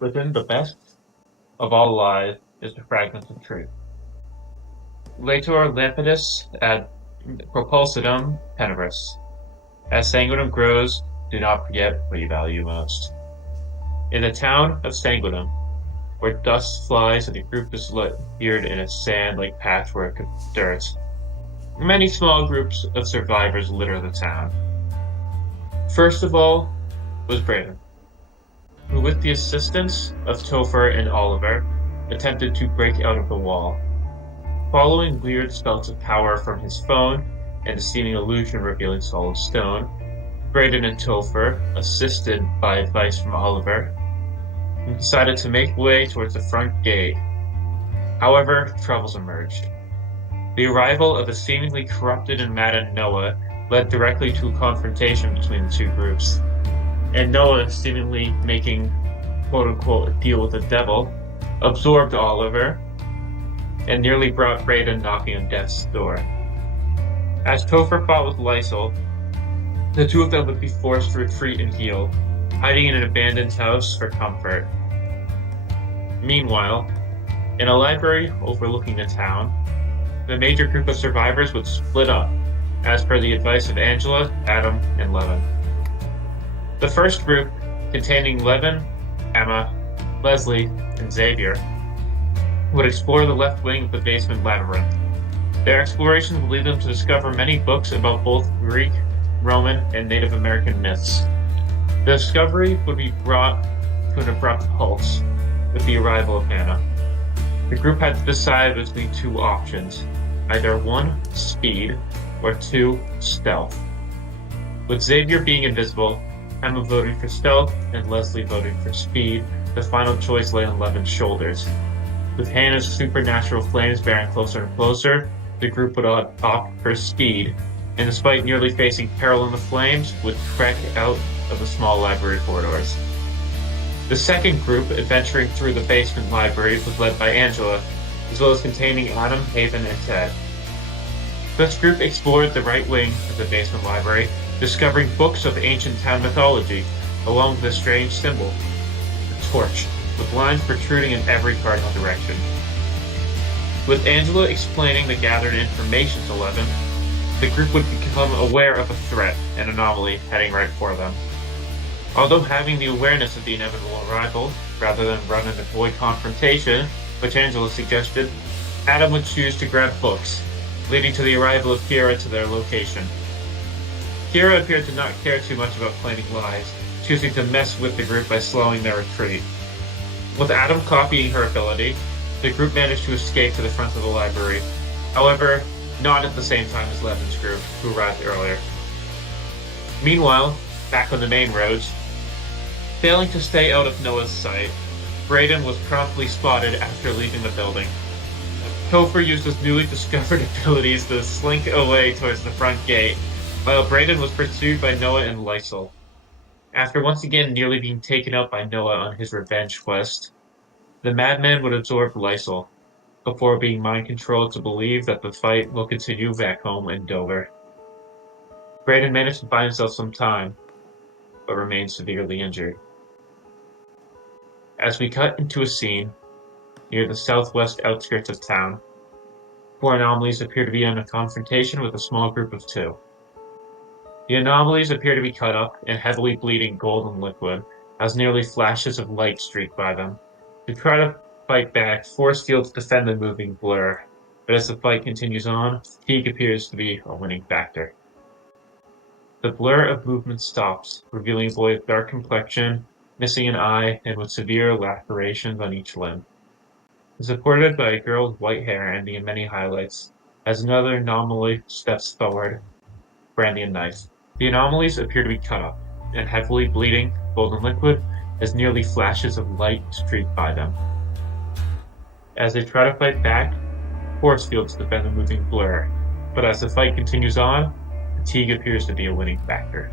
Within the best of all lies is the fragment of truth. Lator lapidus ad propulsidum tenebris. As Sanguinem grows, do not forget what you value most. In the town of Sanguinem, where dust flies and the group is appeared in a sand-like patchwork of dirt, many small groups of survivors litter the town. First of all was Bradyn, who with the assistance of Topher and Oliver, attempted to break out of the wall. Following weird spells of power from his phone and a seeming illusion revealing solid stone, Bradyn and Topher, assisted by advice from Oliver, decided to make way towards the front gate. However, troubles emerged. The arrival of a seemingly corrupted and maddened Noah led directly to a confrontation between the two groups. And Noah, seemingly making quote-unquote a deal with the devil, absorbed Oliver and nearly brought Bradyn knocking on death's door. As Topher fought with Lysol, the two of them would be forced to retreat and heal, hiding in an abandoned house for comfort. Meanwhile, in a library overlooking the town, the major group of survivors would split up, as per the advice of Angela, Adam, and Levin. The first group, containing Levin, Emma, Leslie, and Xavier, would explore the left wing of the basement labyrinth. Their explorations would lead them to discover many books about both Greek, Roman, and Native American myths. The discovery would be brought to an abrupt halt with the arrival of Hannah. The group had to decide between two options, either 1, speed, or 2, stealth. With Xavier being invisible, Emma voted for stealth and Leslie voted for speed. The final choice lay on Levin's shoulders. With Hannah's supernatural flames bearing closer and closer, the group would opt for speed, and despite nearly facing peril in the flames, would trek out of the small library corridors. The second group, adventuring through the basement library, was led by Angela, as well as containing Adam, Haven, and Ted. This group explored the right wing of the basement library, discovering books of ancient town mythology, along with a strange symbol, a torch, with lines protruding in every cardinal direction. With Angela explaining the gathered information to Levin, the group would become aware of a threat, an anomaly, heading right for them. Although having the awareness of the inevitable arrival, rather than run and avoid confrontation, which Angela suggested, Adam would choose to grab books, leading to the arrival of Kira to their location. Kira appeared to not care too much about planning lies, choosing to mess with the group by slowing their retreat. With Adam copying her ability, the group managed to escape to the front of the library. However, not at the same time as Levin's group, who arrived earlier. Meanwhile, back on the main roads, failing to stay out of Noah's sight, Bradyn was promptly spotted after leaving the building. Topher used his newly discovered abilities to slink away towards the front gate, while Bradyn was pursued by Noah and Lysol. After once again nearly being taken out by Noah on his revenge quest, the madman would absorb Lysol, before being mind-controlled to believe that the fight will continue back home in Dover. Bradyn managed to buy himself some time, but remained severely injured. As we cut into a scene near the southwest outskirts of town, 4 anomalies appear to be in a confrontation with a small group of 2. The anomalies appear to be cut up and heavily bleeding golden liquid, as nearly flashes of light streak by them. To try to fight back, force fields defend the moving blur, but as the fight continues on, fatigue appears to be a winning factor. The blur of movement stops, revealing a boy with dark complexion, missing an eye, and with severe lacerations on each limb. Supported by a girl with white hair ending in many highlights, as another anomaly steps forward, brandy and knife. The anomalies appear to be cut up, and heavily bleeding golden liquid as nearly flashes of light streak by them. As they try to fight back, force fields defend the moving blur, but as the fight continues on, fatigue appears to be a winning factor.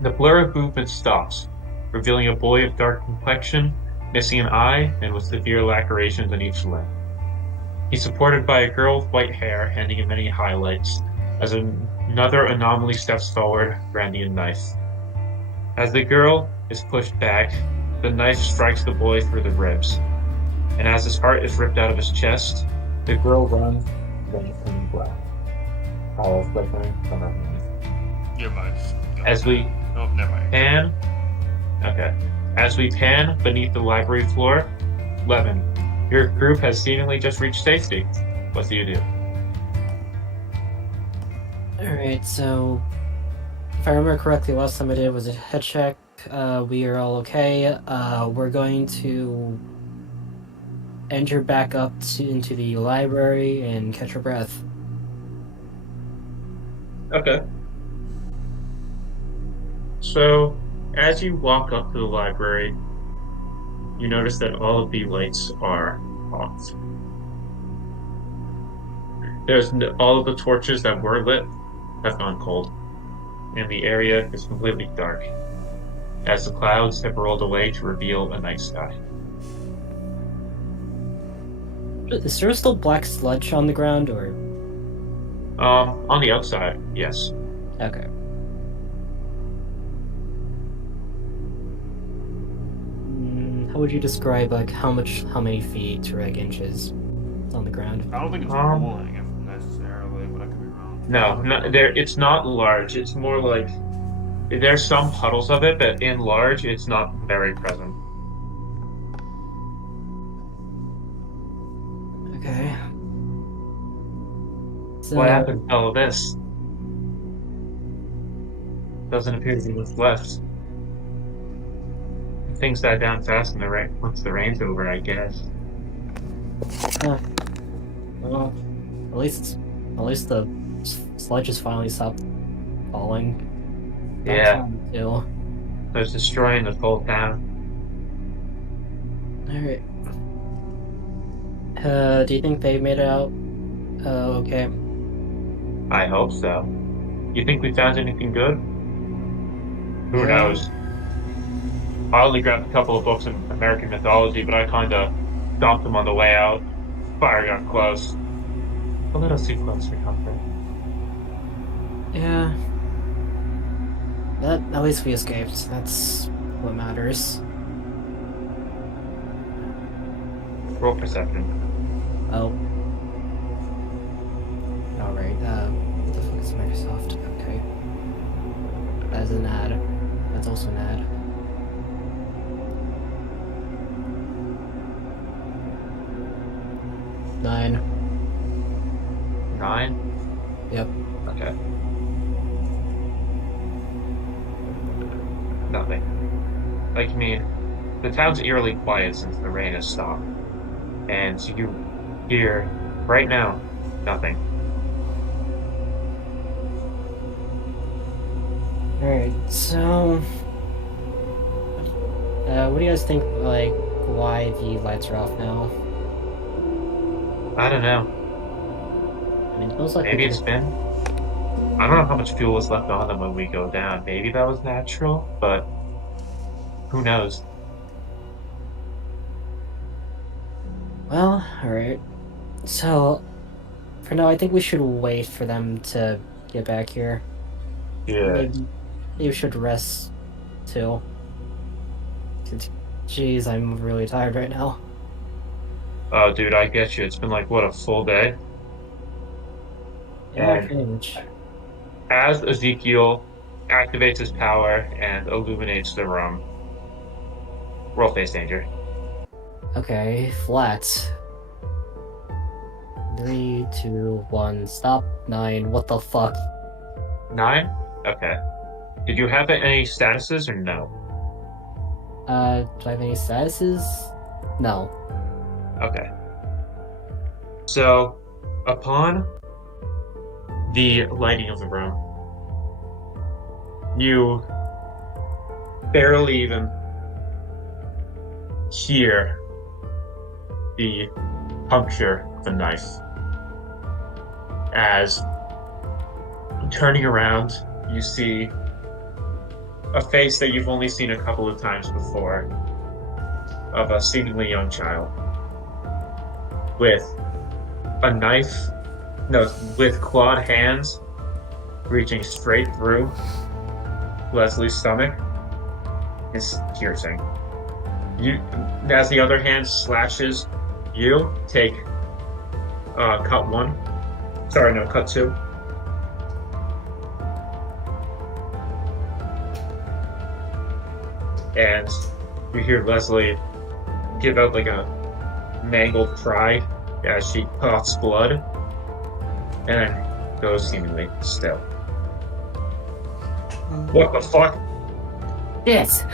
The blur of movement stops, revealing a boy of dark complexion, missing an eye, and with severe lacerations on each limb. He's supported by a girl with white hair, ending in many highlights, as another anomaly steps forward, brandy and knife. As the girl is pushed back, the knife strikes the boy through the ribs, and as his heart is ripped out of his chest, the girl runs, then coming black. All flickering from her hands. Your mind's As we Oh, never mind. pan, okay. As we pan beneath the library floor, Levin, your group has seemingly just reached safety. What do you do? Alright, so if I remember correctly, last time I did was a head check. We are all okay. We're going to enter back up into the library and catch our breath. Okay. So, as you walk up to the library, you notice that all of the lights are off. All of the torches that were lit have gone cold, and the area is completely dark, as the clouds have rolled away to reveal a night sky. Is there still black sludge on the ground, or? On the outside, yes. Okay. How would you describe, like, how many feet to inches on the ground? I don't think it's rolling necessarily, but I could be wrong. No, it's not large. It's more like there's some puddles of it, but in large, it's not very present. Okay. So, What happened to all of this? Doesn't appear to be what's left. Things die down fast in the rain once the rain's over, I guess. Well, at least the sludge has finally stopped falling. Yeah. Too. So it's destroying the whole town. Alright. Do you think they made it out? Okay. I hope so. You think we found anything good? Who Yeah. knows? I only grabbed a couple of books in American mythology, but I kinda dumped them on the way out. Fire got close. A little too close for comfort. Yeah. But at least we escaped. That's what matters. Roll perception. Oh. Alright, what the fuck is Microsoft? Okay. That's an ad. That's also an ad. Nine. 9? Yep. Okay. Nothing. Like, I mean, the town's eerily quiet since the rain has stopped. And so you hear, right now, nothing. Alright, so... what do you guys think, like, why the lights are off now? I don't know. I mean, it feels like Maybe it's been... I don't know how much fuel was left on them when we go down. Maybe that was natural, but who knows? Well, alright. So, for now, I think we should wait for them to get back here. Yeah. Maybe you should rest, too. Jeez, I'm really tired right now. Oh, dude, I get you. It's been like, what, a full day? Yeah, And- pretty much. As Ezekiel activates his power and illuminates the room, roll face danger. Okay, flat. 3, 2, 1, stop. 9, what the fuck? 9? Okay. Did you have any statuses or no? Do I have any statuses? No. Okay. So, upon the lighting of the room, you barely even hear the puncture of the knife. As turning around, you see a face that you've only seen a couple of times before of a seemingly young child with a knife, with clawed hands reaching straight through Leslie's stomach. It's piercing. You, as the other hand slashes, you take cut 1. Sorry, no, cut 2. And you hear Leslie give out like a mangled cry as she coughs blood, and then goes seemingly still. What the fuck? Yes.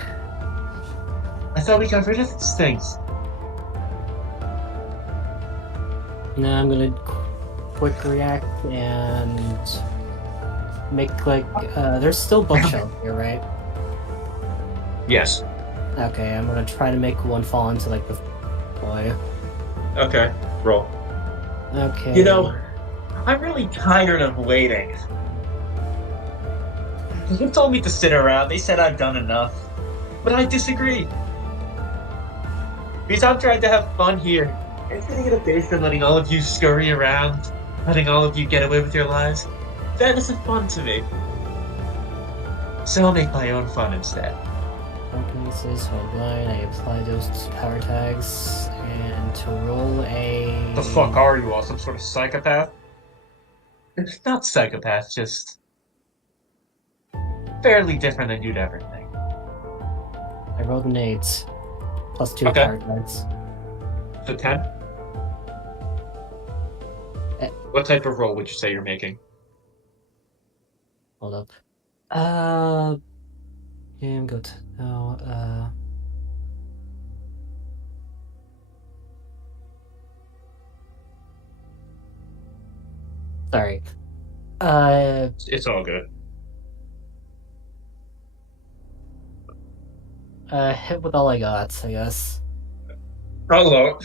I thought we got rid of these things. Now I'm gonna quick react and make like there's still bookshelf here, right? Yes. Okay, I'm gonna try to make one fall into like the boy. Okay. Roll. Okay. You know, I'm really tired of waiting. You told me to sit around. They said I've done enough. But I disagree. Because I'm trying to have fun here. And sitting in a basement letting all of you scurry around, letting all of you get away with your lives, that isn't fun to me. So I'll make my own fun instead. Says hold line. I apply those power tags and to roll a. The fuck are you all? Some sort of psychopath? It's not psychopath, just fairly different than you'd ever think. I rolled an 8 plus 2 Okay. power tags. So 10? What type of roll would you say you're making? Hold up. Yeah, I'm good. No, sorry. It's all good. Hit with all I got, I guess. Hello.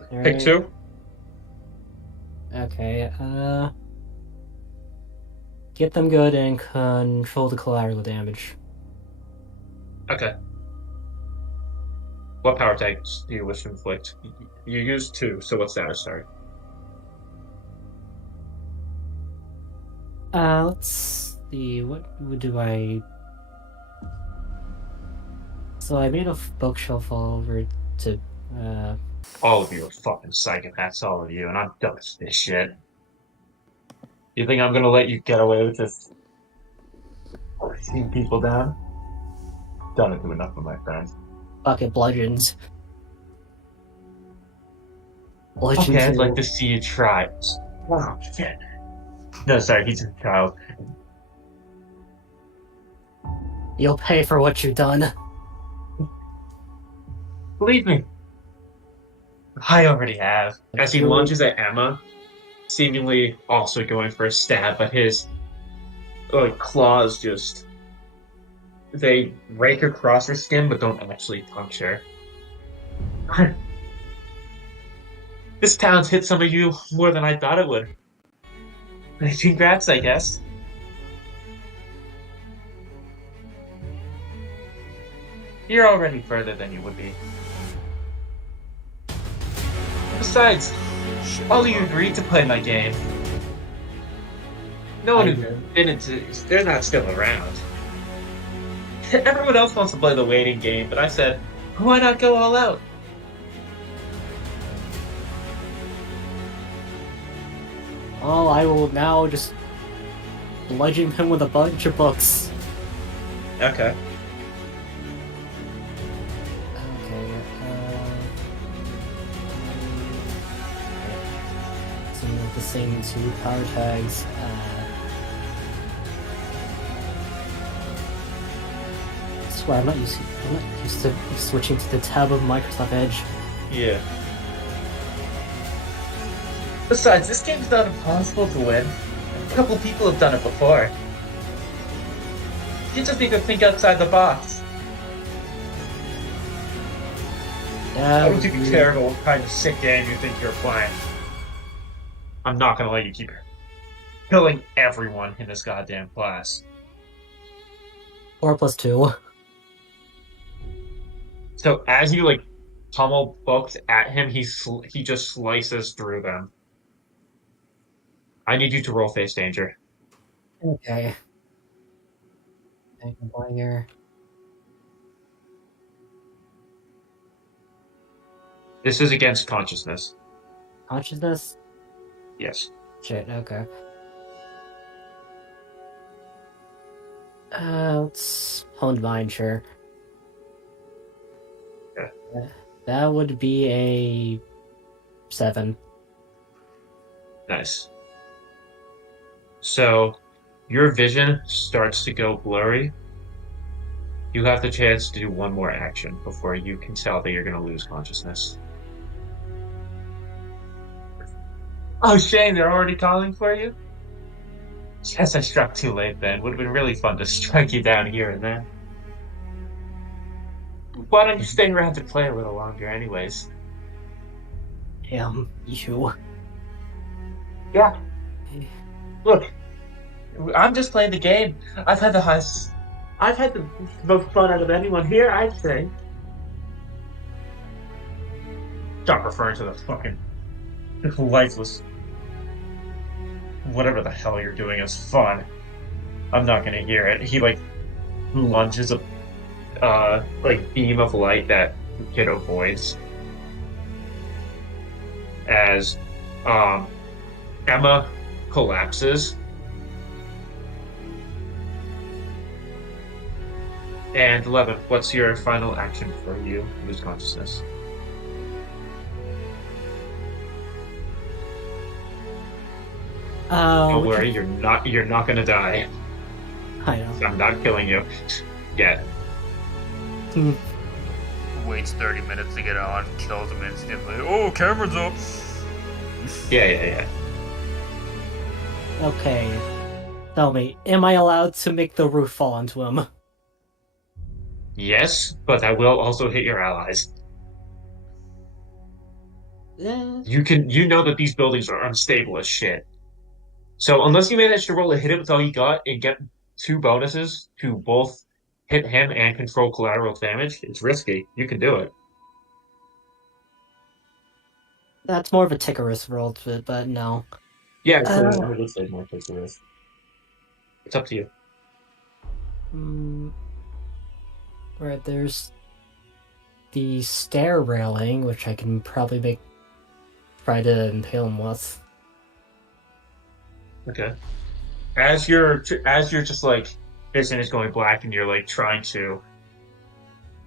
All Pick right. 2? Okay, get them good and control the collateral damage. Okay. What power tags do you wish to inflict? You used 2, so what's that? Sorry. Let's see, what do I... So I made a bookshelf fall over to, All of you are fucking psychopaths, all of you, and I'm done with this shit. You think I'm gonna let you get away with just pushing people down? Done it to enough of my friends. bucket bludgeons. Bludgeon Okay, I'd 2. like to see you try. Oh, shit. No, sorry, he's a child. You'll pay for what you've done. Believe me, I already have. As he lunges at Emma, seemingly also going for a stab, but his claws just they rake across her skin but don't actually puncture. This town's hit some of you more than I thought it would. Congrats, I guess. You're already further than you would be. Besides, all of you agreed to play my game. No one who didn't, they're not still around. Everyone else wants to play the waiting game, but I said, why not go all out? Oh, I will now just bludgeon him with a bunch of books. Okay. Okay, so the same 2 power tags. I swear I'm not used to switching to the tab of Microsoft Edge. Yeah. Besides, this game's not impossible to win. A couple people have done it before. You just need to think outside the box. Yeah, I don't think you care about what kind of sick game you think you're playing. I'm not gonna let you keep killing everyone in this goddamn class. 4 plus 2. So as you pummel books at him, he just slices through them. I need you to roll face danger. Okay. I can buy here. This is against consciousness. Consciousness? Yes. Shit, okay. Let's honed mind, sure. Okay. That would be a 7. Nice. So, your vision starts to go blurry. You have the chance to do one more action before you can tell that you're going to lose consciousness. Oh, Shane, they're already calling for you? Guess I struck too late then. Would have been really fun to strike you down here and there. Why don't you stay around to play a little longer, anyways? You. Yeah. Look, I'm just playing the game. I've had the most fun out of anyone here, I'd say. Stop referring to the fucking lifeless whatever the hell you're doing is fun. I'm not gonna hear it. He lunges a beam of light that the kid avoids as Emma collapses. And Levin, what's your final action before you lose consciousness? Don't worry, you're not gonna die. I know. I'm not killing you yet. Waits 30 minutes to get on, kills him instantly. Oh, Cameron's up! Yeah. Okay. Tell me, am I allowed to make the roof fall onto him? Yes, but I will also hit your allies. Yeah. You know that these buildings are unstable as shit. So unless you manage to roll a hit it with all you got and get 2 bonuses to both hit him and control collateral damage, it's risky. You can do it. That's more of a Tickerus roll to it, but no. Yeah, so I would say more take the risk. It's up to you. Right, there's the stair railing, which I can probably try to impale him with. Okay. As you're just like vision is going black and you're like trying to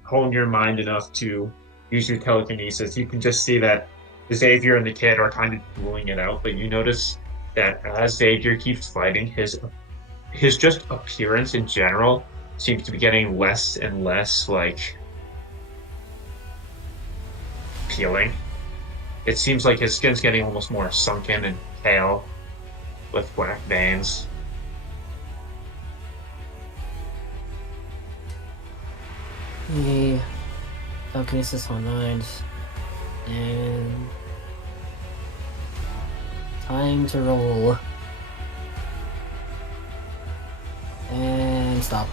hone your mind enough to use your telekinesis, you can just see that Xavier and the kid are kind of dueling it out, but you notice that as Xavier keeps fighting, his just appearance in general seems to be getting less and less like appealing. It seems like his skin's getting almost more sunken and pale with black veins. The telekinesis on mind. And time to roll. And stop.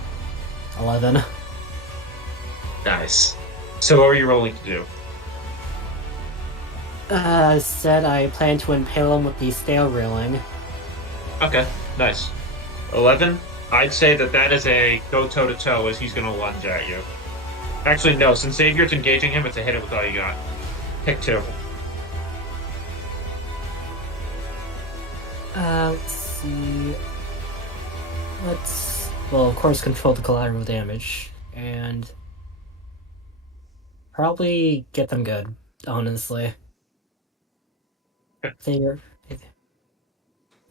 11. Nice. So what are you rolling to do? Said I plan to impale him with the stair railing. Okay, nice. 11? I'd say that is a go toe-to-toe as he's going to lunge at you. Actually, no, since Xavier's engaging him, it's a hit it with all you got. Pick 2. Let's see. Well, of course, control the collateral damage. And probably get them good, honestly.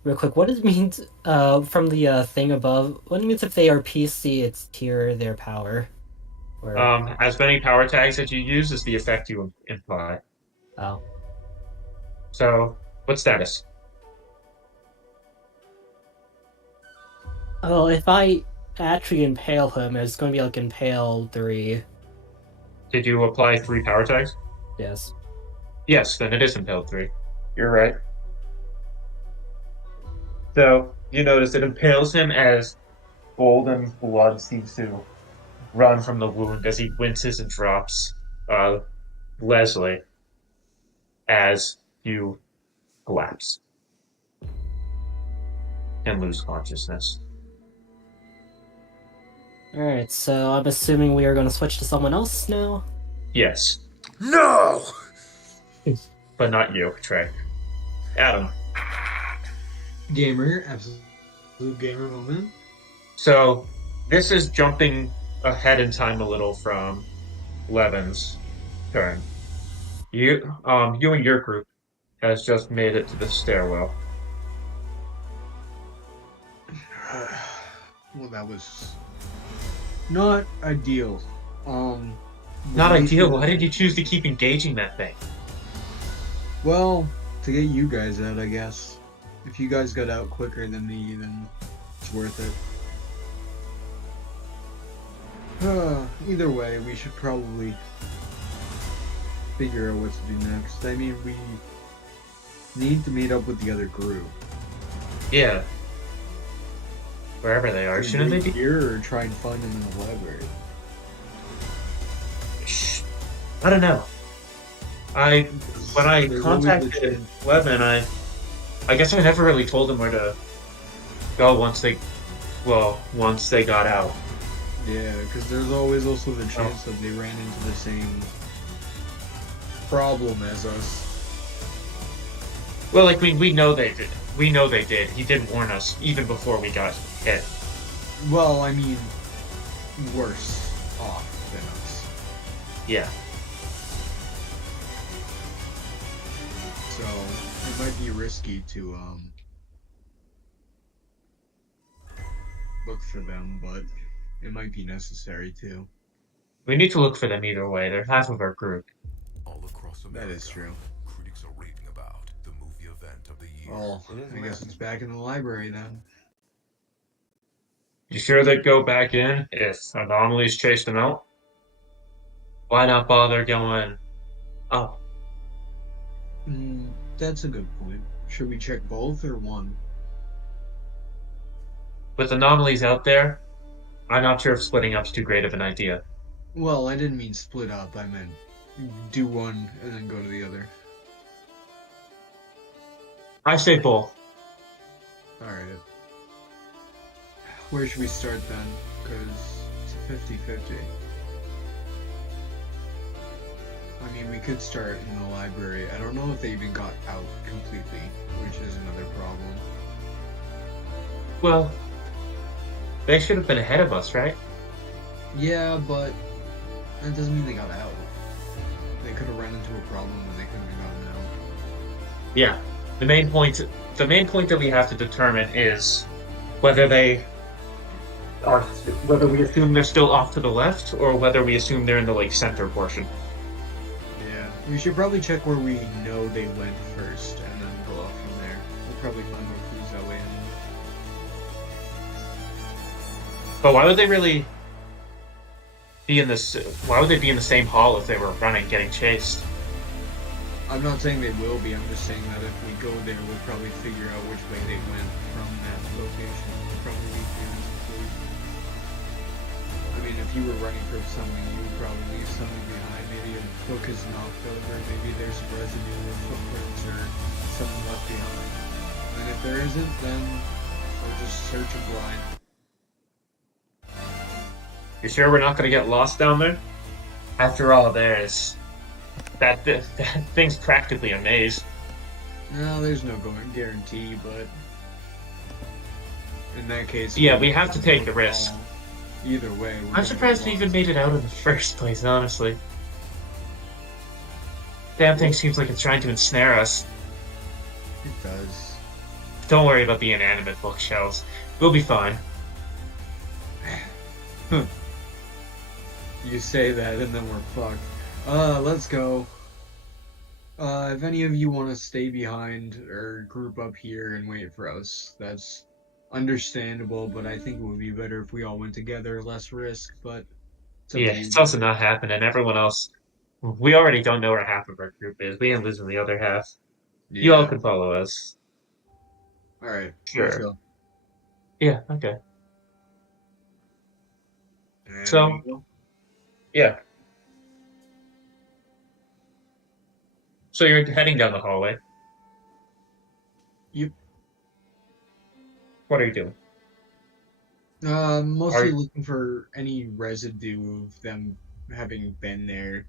Real quick, what does it mean from the thing above? What it means if they are PC, it's tier their power? Or... as many power tags that you use is the effect you imply. Oh. So, what status? Well, if I actually impale him, it's going to be like impale 3. Did you apply 3 power tags? Yes. Yes, then it is impaled 3. You're right. So, you notice it impales him as golden blood seems to run from the wound as he winces and drops Leslie as you collapse and lose consciousness. Alright, so I'm assuming we are going to switch to someone else now? Yes. No! but not you, Trey. Adam. Gamer, absolute gamer moment. So this is jumping ahead in time a little from Levin's turn. You and your group has just made it to the stairwell. Well, that was not ideal. Not at least ideal. we- Why did you choose to keep engaging that thing? Well, to get you guys out, I guess. If you guys got out quicker than me, then it's worth it. Either way, we should probably figure out what to do next. I mean, we need to meet up with the other group. Yeah. Wherever they are, shouldn't they be? Here or try and find them in the library? Shh. I don't know. When I There's always contacted Levin, I guess I never really told him where to go once they got out. Yeah, because there's always also the chance that they ran into the same problem as us. Well, like we know they did. We know they did. He did warn us even before we got hit. Well, I mean, worse off than us. Yeah. So it might be risky to look for them, but it might be necessary too. We need to look for them either way. They're half of our group. All across America, That is true. critics are raving about the movie event of the year. Well, I guess it's back in the library then. You sure they'd go back in if anomalies chased them out? Why not bother going up? That's a good point. Should we check both or one? With anomalies out there, I'm not sure if splitting up's too great of an idea. Well, I didn't mean split up. I meant do one and then go to the other. I say both. Alright. Where should we start then? Because it's a 50-50. I mean, we could start in the library. I don't know if they even got out completely, which is another problem. Well, they should have been ahead of us, right? Yeah, but that doesn't mean they got out. They could have run into a problem and they couldn't have gotten out. Yeah. The main point that we have to determine is whether whether we assume they're still off to the left or whether we assume they're in the center portion. Yeah, we should probably check where we know they went first and then go off from there. We'll probably find more clues that way. But why would they really be in this? Why would they be in the same hall if they were running, getting chased? I'm not saying they will be, I'm just saying that if we go there, we'll probably figure out which way they went from that location. We'll probably leave some clues. I mean, if you were running for something, you would probably leave something behind. Maybe a book is knocked over, maybe there's residue of footprints or something left behind. And if there isn't, then we'll just search it blind. You sure we're not going to get lost down there? After all, that thing's practically a maze. No, there's no guarantee, but in that case, Yeah, we have to take the risk. Either way, I'm surprised we even made it out in the first place, honestly. Damn thing seems like it's trying to ensnare us. It does. Don't worry about the inanimate bookshelves. We'll be fine. You say that, and then we're fucked. Let's go. If any of you want to stay behind or group up here and wait for us, that's understandable, but I think it would be better if we all went together, less risk, but it's up to Yeah, you. it's also not happening. Everyone else, we already don't know where half of our group is. We ain't losing the other half. You all can follow us. Alright, Sure. let's go. Yeah, okay. And So- we go. Yeah. So you're heading down the hallway. Yep. What are you doing? Mostly Are- looking for any residue of them having been there.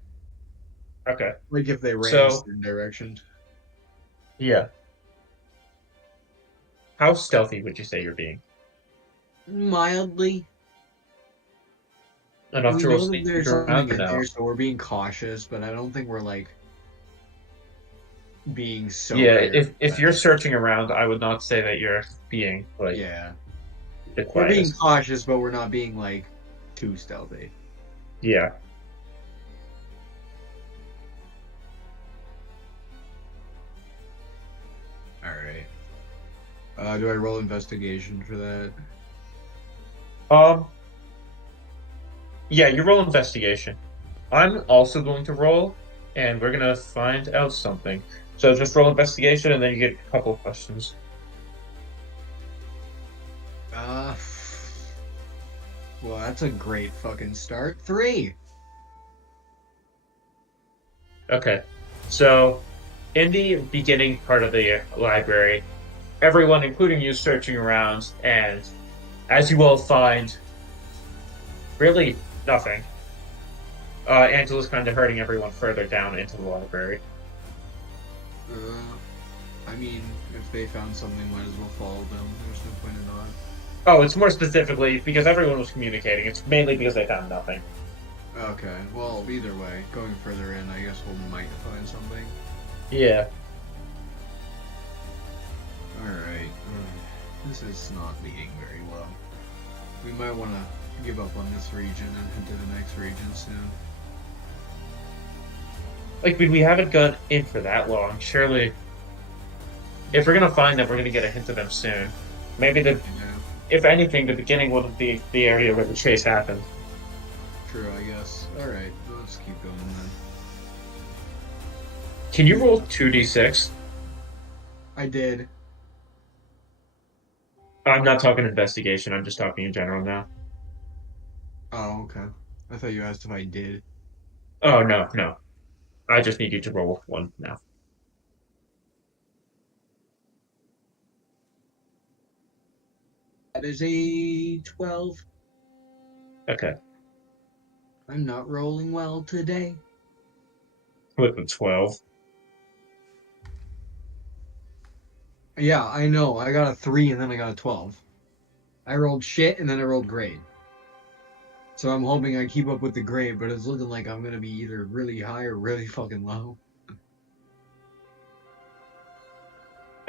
Okay. Like if they ran in a So, certain direction. yeah. How stealthy would you say you're being? Mildly. Enough We to roll know that sneak there's around something or in there, no? so we're being cautious, but I don't think we're like being so Yeah, paranoid. if you're searching around, I would not say that you're being like Yeah. the We're being quietest. cautious, but we're not being like too stealthy. Yeah. Alright. Do I roll investigation for that? Um. Yeah, you roll investigation. I'm also going to roll, and we're gonna find out something. So just roll investigation, and then you get a couple of questions. Uh well, that's a great fucking start. 3. Okay. So in the beginning part of the library, everyone, including you, searching around, and as you will find, really nothing. Angela's kind of herding everyone further down into the library. I mean, if they found something, might as well follow them. There's no point in not. Oh, it's more specifically because everyone was communicating. It's mainly because they found nothing. Okay, well, either way, going further in, I guess we might find something. Yeah. Alright. This is not leading very well. We might want to give up on this region and head to the next region soon. Like, we haven't gone in for that long. Surely, if we're gonna find them, we're gonna get a hint of them soon. Maybe You know? if anything, the beginning will be the area where the chase happened. True, I guess. Alright, let's keep going then. Can you roll 2d6? I did. I'm not talking investigation. I'm just talking in general now. Oh, okay. I thought you asked if I did. Oh no, no. I just need you to roll one now. That is a 12. Okay, I'm not rolling well today. with the 12. Yeah, I know. I got a 3 and then I got a 12. I rolled shit and then I rolled great. So I'm hoping I keep up with the grade, but it's looking like I'm gonna be either really high or really fucking low.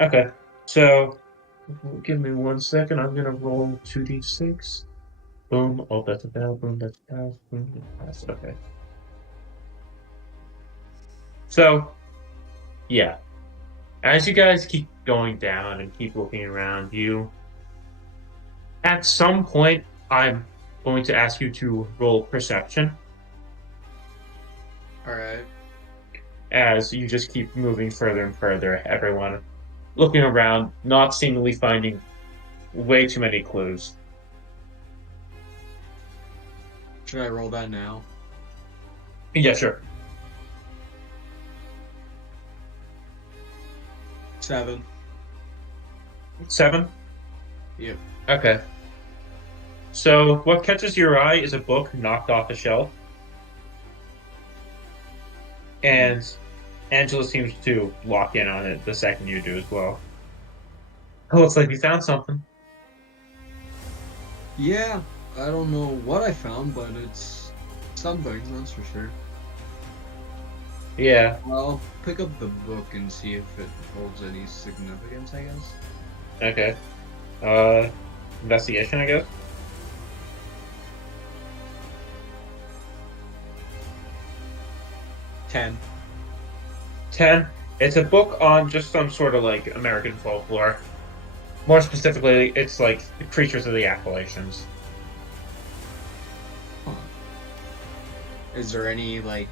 Okay, so give me 1 second. I'm gonna roll 2d6. Boom. Oh, that's a pass. Boom. That's a pass. Boom. That's a pass. Okay. So yeah, as you guys keep going down and keep looking around, you at some point I'm going to ask you to roll perception Alright. as you just keep moving further and further. Everyone looking around, not seemingly finding way too many clues. Should I roll that now? Yeah, sure. 7. 7? Yep. Okay. So what catches your eye is a book knocked off a shelf. And Angela seems to lock in on it the second you do as well. Oh, looks like you found something. Yeah, I don't know what I found, but it's something, that's for sure. Yeah. I'll pick up the book and see if it holds any significance, I guess. Okay. Investigation, I guess. 10. 10. It's a book on just some sort of like American folklore. More specifically, it's like the creatures of the Appalachians. Huh. Is there any, like,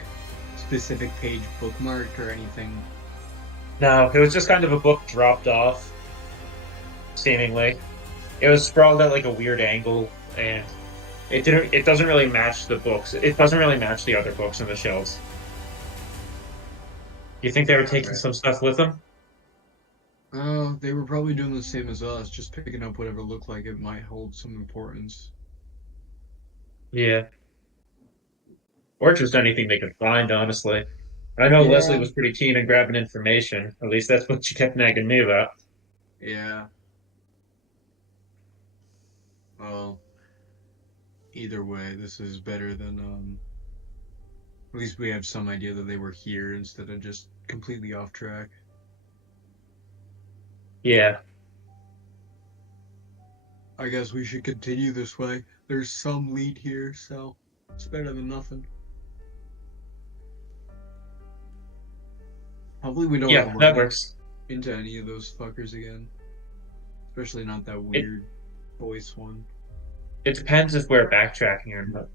specific page bookmarked or anything? No, it was just kind of a book dropped off, seemingly. It was sprawled at like a weird angle, and it doesn't really match the books. It doesn't really match the other books on the shelves. You think they were taking Okay. some stuff with them? They were probably doing the same as us, just picking up whatever looked like it might hold some importance. Yeah. Or just anything they could find, honestly. I know Leslie Yeah. was pretty keen on grabbing information. At least that's what she kept nagging me about. Yeah. Well, either way, this is better than at least we have some idea that they were here instead of just completely off track. Yeah. I guess we should continue this way. There's some lead here, so it's better than nothing. Hopefully we don't Yeah, that run works. into any of those fuckers again. Especially not that It weird voice one. it depends if we're backtracking or not.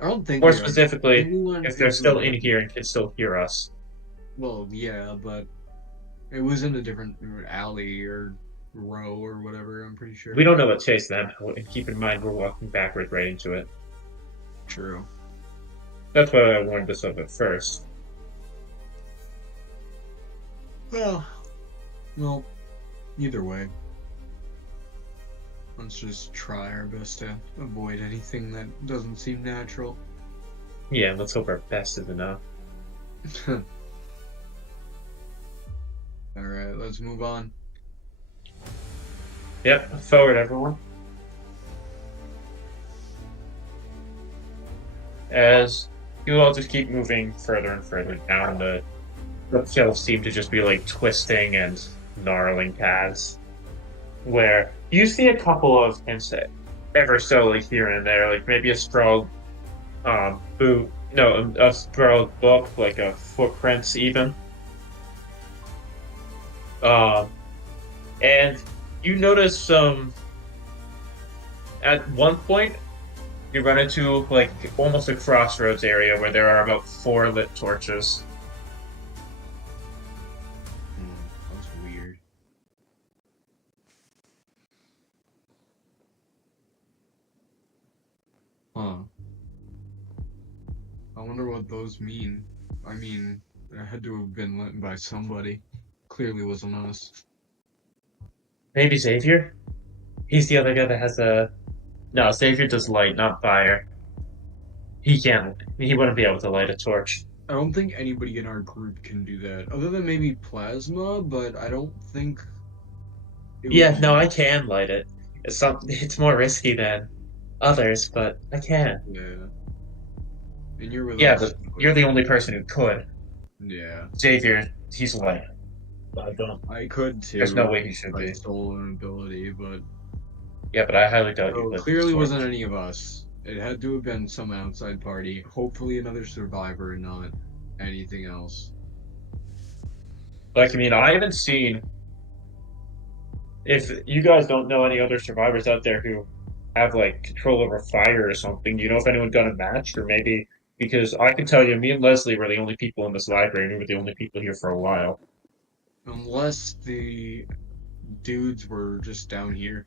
I don't think More we are. I think specifically, we went if they're into a still in different. here and can still hear us. Well, yeah, but it was in a different alley or row or whatever, I'm pretty sure. We don't know what chased them, and keep in mind we're walking backward right into it. True. That's why I warned us of it first. Well, either way. Let's just try our best to avoid anything that doesn't seem natural. Yeah, let's hope our best is enough. Alright, let's move on. Yep, forward everyone. As you all just keep moving further and further down, the bookshelves seem to just be like twisting and gnarling paths. Where you see a couple of hints ever so like here and there, like maybe a scrawled boot, no, a scrawled book, like a footprints even. Um, and you notice at one point you run into like almost a crossroads area where there are about 4 lit torches. That's weird. Huh. I wonder what those mean. I mean, it had to have been lit by somebody. Clearly wasn't us. Maybe Xavier? He's the other guy that has a. No, Xavier does light, not fire. He can't. He wouldn't be able to light a torch. I don't think anybody in our group can do that, other than maybe Plasma, but I don't think it would Yeah, be. no, I can light it. It's more risky than others, but I can. Yeah. And you're with Yeah, us. but you're the only person who could. Yeah. Xavier, he's light. I don't. I could too. There's no way he should by be. stolen ability, but Yeah, but I highly doubt you so lit clearly the wasn't torch. any of us. It had to have been some outside party. Hopefully another survivor and not anything else. Like, I mean, I haven't seen. If you guys don't know any other survivors out there who have like control over fire or something, do you know if anyone got a match, or maybe because I can tell you, me and Leslie were the only people in this library, and we were the only people here for a while. Unless the dudes were just down here.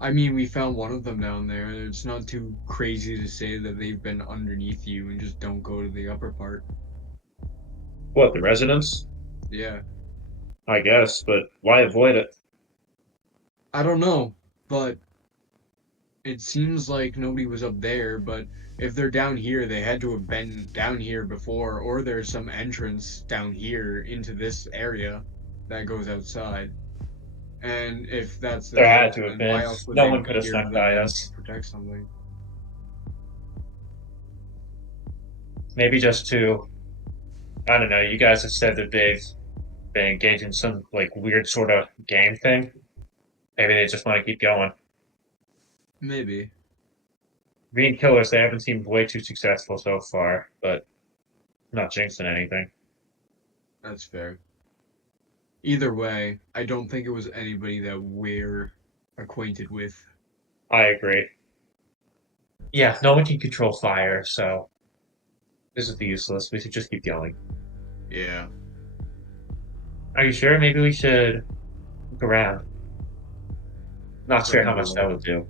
I mean, we found one of them down there. It's not too crazy to say that they've been underneath you and just don't go to the upper part. What, the residents? Yeah. I guess, but why avoid it? I don't know, but it seems like nobody was up there, but if they're down here, they had to have been down here before, or there's some entrance down here into this area that goes outside. And if that's the There had case, to have then why been. else would No they one be could have here snuck other by than us. to protect something? Maybe just to, I don't know, you guys have said that they've been engaged in some like weird sort of game thing. Maybe they just want to keep going. Maybe. Being killers, they haven't seemed way too successful so far, but not jinxing anything. That's fair. Either way, I don't think it was anybody that we're acquainted with. I agree. Yeah, no one can control fire, so this is useless. We should just keep going. Yeah. Are you sure? Maybe we should look around. Not sure how much that would do.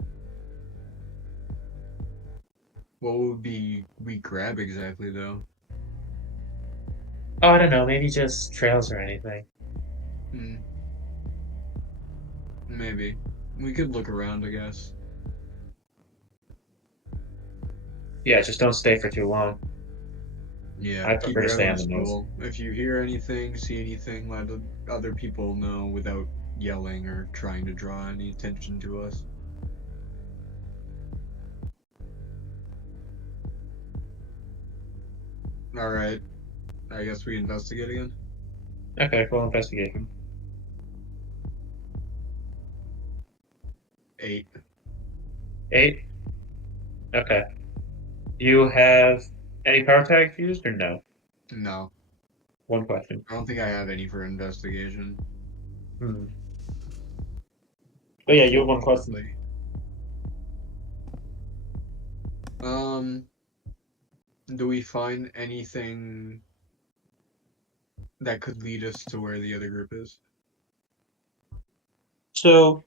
What would we grab exactly, though? Oh, I don't know. Maybe just trails or anything. Hmm. Maybe. We could look around, I guess. Yeah, just don't stay for too long. Yeah, I keep prefer to your stay head on on the nose. swivel. If you hear anything, see anything, let other people know without yelling or trying to draw any attention to us. Alright. I guess we investigate again. Okay, cool investigation. 8. 8. Okay. You have any power tags used or no? No. One question. I don't think I have any for investigation. Hmm. But yeah, you have one question. Do we find anything that could lead us to where the other group is? So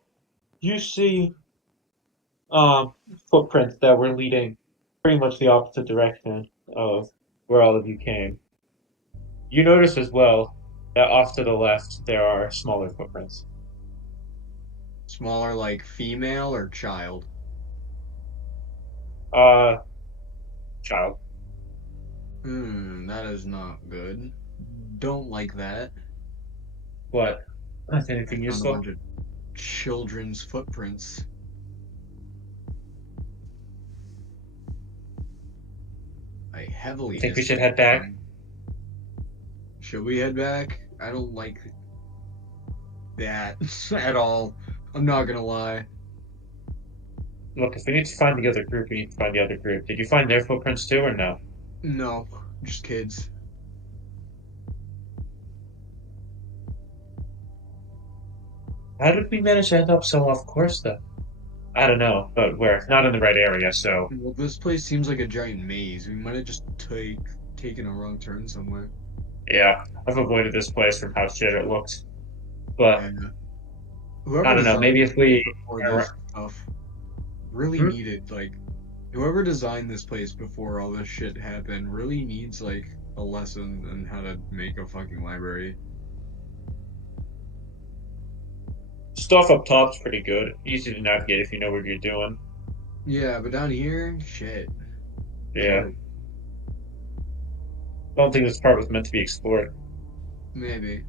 you see um footprints that were leading pretty much the opposite direction of where all of you came. You notice as well that off to the left there are smaller footprints. Smaller, like female or child? Uh child. That is not good. Don't like that. What? That's I anything found a useful? bunch of children's footprints. I heavily Think we should dislike head back? them. Should we head back? I don't like that at all. I'm not gonna lie. Look, if we need to find the other group, we need to find the other group. Did you find their footprints too or no? No, just kids. How did we manage to end up so off course though? I don't know, but we're not in the right area, so Well, this place seems like a giant maze. We might have just taken a wrong turn somewhere. yeah, I've avoided this place from how shit it looked. But And I whoever don't know, maybe designed if we before this stuff really Hmm? needed, like, whoever designed this place before all this shit happened really needs, like, a lesson on how to make a fucking library. stuff up top's pretty good. Easy to navigate if you know what you're doing. Yeah, but down here, shit. Yeah. Hard. I don't think this part was meant to be explored. Maybe.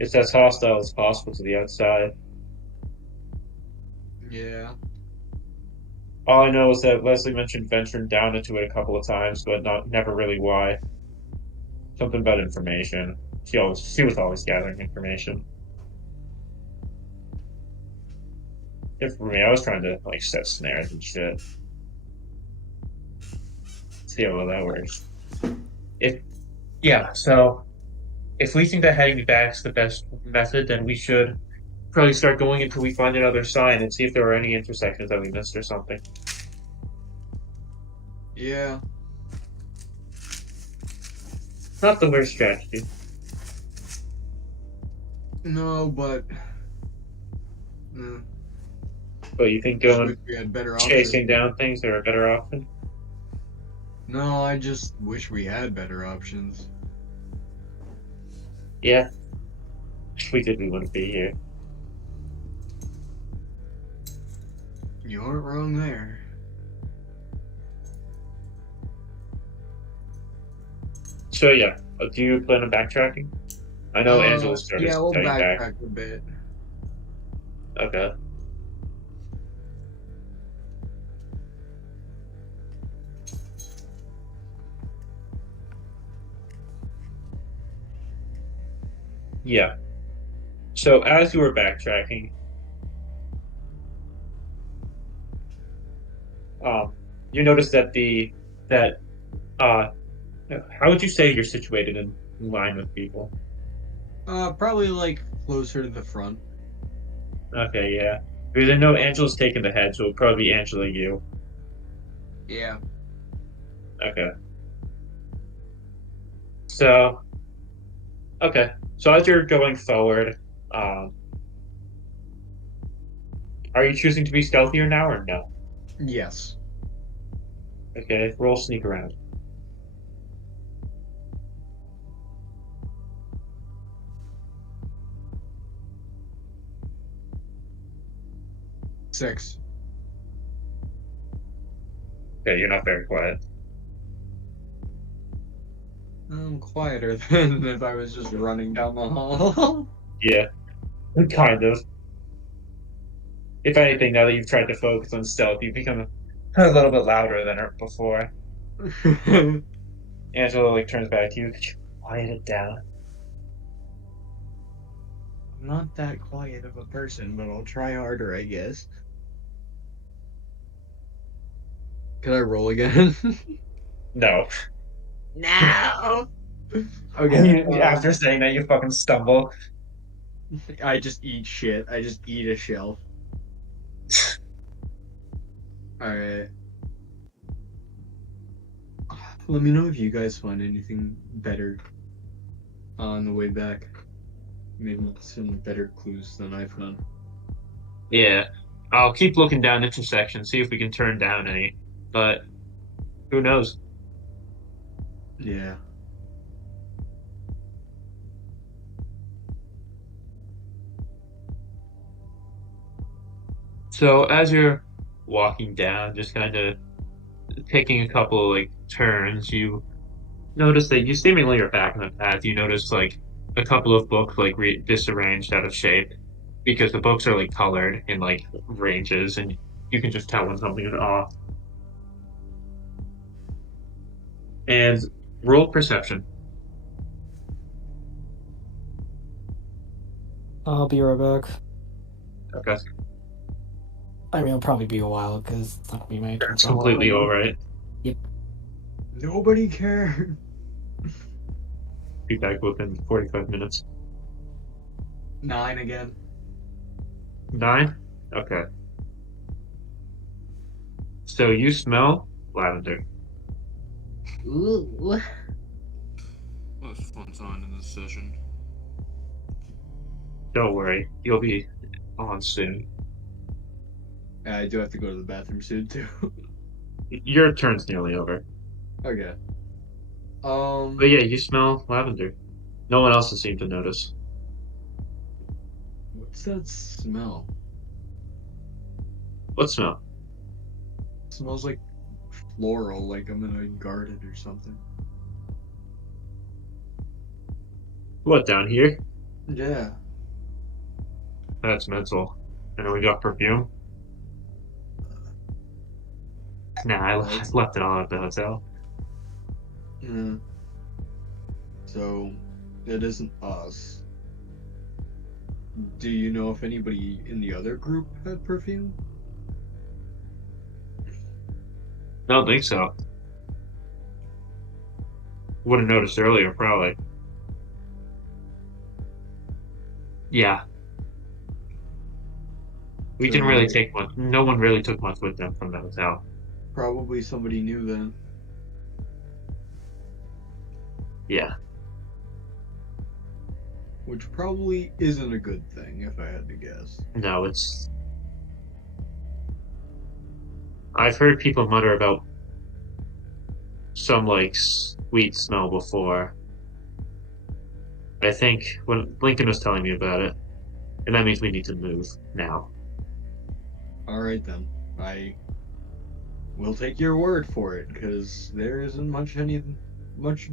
It's as hostile as possible to the outside. Yeah. All I know is that Leslie mentioned venturing down into it a couple of times, but never really why. Something about information. She was always gathering information. If for me, I was trying to like set snares and shit. See how well that works. If yeah, so if we think that heading back is the best method, then we should probably start going until we find another sign and see if there are any intersections that we missed or something. Yeah. Not the worst strategy. No, but. But you think Wish going we had better chasing options. down things are a better option? No, I just wish we had better options. Yeah. If we did, we wouldn't be here. You aren't wrong there. So yeah, do you plan on backtracking? I know Angela started Yeah, we'll cutting back. backtrack a bit. Okay. Yeah. So as you were backtracking, you noticed that uh, how would you say you're situated in line with people? Probably like closer to the front. Okay, yeah. Because I know Angela's taking the head, so it'll probably be Angela, you. Yeah. Okay. So, okay. So as you're going forward, um, are you choosing to be stealthier now or no? Yes. Okay, roll sneak around. Six. Okay, you're not very quiet. Quieter than if I was just running down the hall. Yeah, kind of. If anything, now that you've tried to focus on stealth, you've become a little bit louder than before. Angela like turns back to you. Could you quiet it down? I'm not that quiet of a person, but I'll try harder, I guess. Can I roll again? No. No. Okay. After saying that, you fucking stumble. I just eat shit. I just eat a shell. Alright. Let me know if you guys find anything better on the way back. Maybe some better clues than I found. Yeah. I'll keep looking down intersections, see if we can turn down any. But who knows? Yeah. So as you're walking down, just kind of taking a couple of like turns, you notice that you seemingly are back on the path. You notice like a couple of books like disarranged out of shape because the books are like colored in like ranges, and you can just tell when something is off. And roll perception. I'll be right back. Okay, I mean, it'll probably be a while because it's not gonna be my turn. it's completely all right. Nobody cared. Be back within 45 minutes. 9 again. 9? Okay. So you smell lavender. Ooh. What's fun on in this session? Don't worry, you'll be on soon. I do have to go to the bathroom soon too. Your turn's nearly over. Okay. But yeah, you smell lavender. No one else has seemed to notice. What's that smell? What smell? It smells like floral, like I'm in a garden or something. What, down here? Yeah. That's mental. And we got perfume? Nah, I left it all at the hotel. Yeah. So, it isn't us. Do you know if anybody in the other group had perfume? I don't think so. Would have noticed earlier, probably. Yeah. We didn't really take much. No one really took much with them from the hotel. Probably somebody new then. Yeah. Which probably isn't a good thing, if I had to guess. No, it's... I've heard people mutter about some, like, sweet smell before. I think when Lincoln was telling me about it, and that means we need to move now. Alright then. I will take your word for it, because there isn't much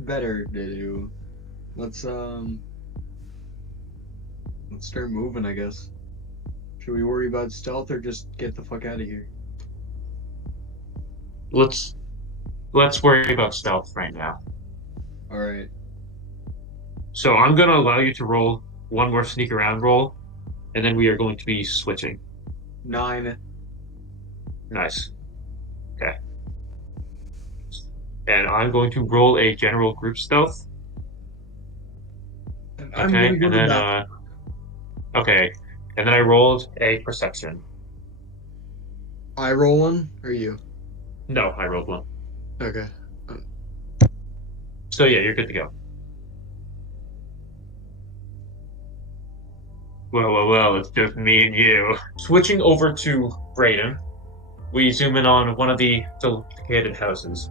better to do. Let's start moving, I guess. Should we worry about stealth or just get the fuck out of here? Let's worry about stealth right now. Alright. So I'm going to allow you to roll one more sneak around roll, and then we are going to be switching. 9. Nice. Okay. And I'm going to roll a general group stealth. And Okay, I'm gonna go and to then that. okay, and then I rolled a perception. I roll one, or you? No, I rolled one. Okay. So yeah, you're good to go. Well, it's just me and you. Switching over to Bradyn, we zoom in on one of the dilapidated houses.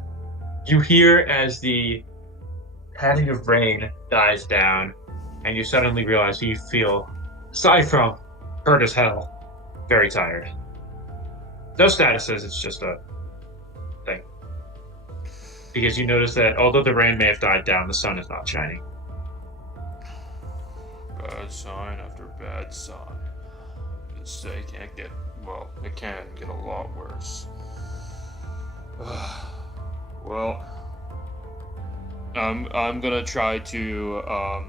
You hear as the patting of rain dies down, and you suddenly realize you feel, aside from hurt as hell, very tired. No statuses, it's just a thing. because you notice that although the rain may have died down, the sun is not shining. Bad sign after bad sign. It can't get, well, it can get a lot worse. Well, I'm gonna try to, I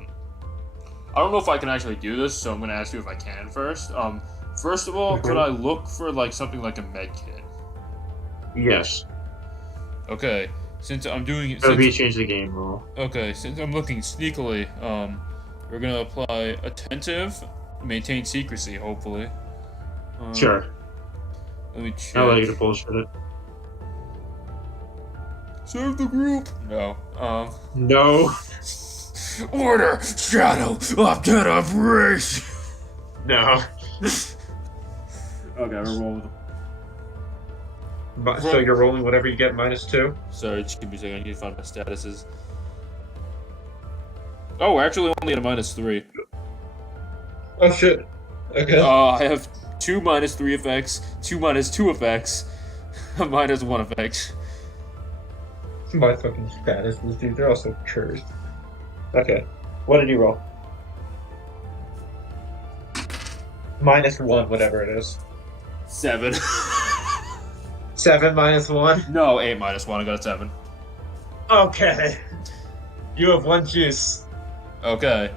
don't know if I can actually do this, so I'm gonna ask you if I can first. First of all, could I look for, like, something like a med kit? Yes. Okay, since I'm doing it, That would be a change the game rule. okay, since I'm looking sneakily, we're gonna apply attentive, maintain secrecy, hopefully. Sure. Let me check. I'll allow you to bullshit it. Serve the group. No. No. Order, Shadow of Dead Operation. No. Okay, we're rolling. So you're rolling whatever you get -2? Sorry, just give me a second. I need to find my statuses. Oh, we're actually only at a -3. Oh shit. Okay. I have 2 -3 effects, 2 -2 effects, a -1 effect. My fucking statuses, dude. They're also cursed. Okay. What did you roll? -1, whatever it is. 7. 7 -1? No, 8 -1. I got a 7. Okay. You have 1 juice. Okay.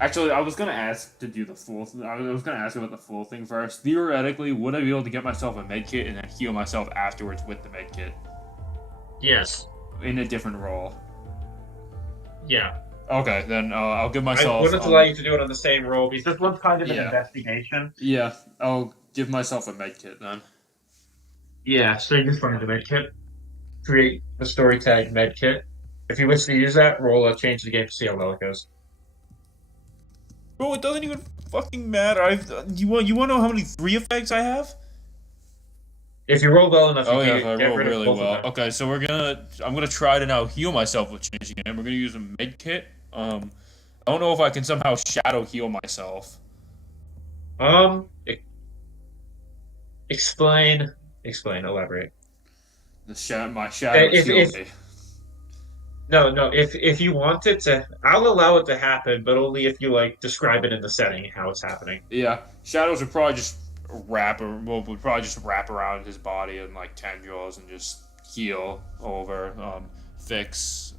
Actually, I was gonna ask to do the full. I was gonna ask about the full thing first. Theoretically, would I be able to get myself a med kit and then heal myself afterwards with the med kit Yes. in a different role? Yeah. Okay, then I'll give I myself. wouldn't allow you to do it on the same roll because this one's kind of an Yeah. investigation. Yeah, I'll give myself a med kit then. Yeah, so you just find the med kit. Create the story tag med kit. If you wish to use that, roll a change the game to see how well it goes. Bro, it doesn't even fucking matter. You want to know how many 3 effects I have? If you roll well enough, Oh you yeah, can if I get roll rid of really both of well. them. Okay, so I'm gonna try to now heal myself with changing it. We're gonna use a med kit. I don't know if I can somehow shadow heal myself. E- explain, elaborate. My shadow If- heal if- me. No. If you want it to, I'll allow it to happen, but only if you like describe it in the setting how it's happening. Yeah, shadows would probably just wrap around his body and like tendrils and just heal over, fix.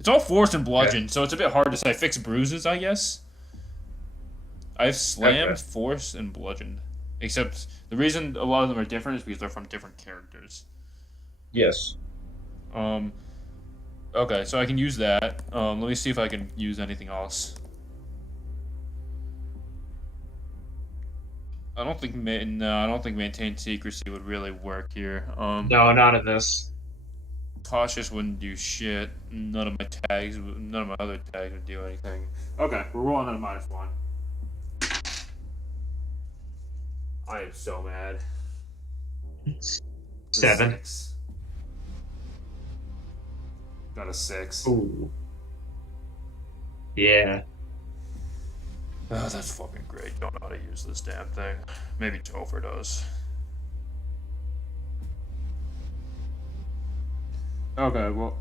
It's all force and bludgeon, so it's a bit hard to say. Fix bruises, I guess. I've slammed, Okay. force, and bludgeoned. Except the reason a lot of them are different is because they're from different characters. Yes. Okay, so I can use that. Let me see if I can use anything else. I don't think maintain secrecy would really work here. No, not in this. Cautious wouldn't do shit. None of my other tags would do anything. Okay, we're rolling at a -1. I am so mad. 7. 6. Got a 6. Ooh. Yeah. Oh, that's fucking great. Don't know how to use this damn thing. Maybe Topher does. Okay, well,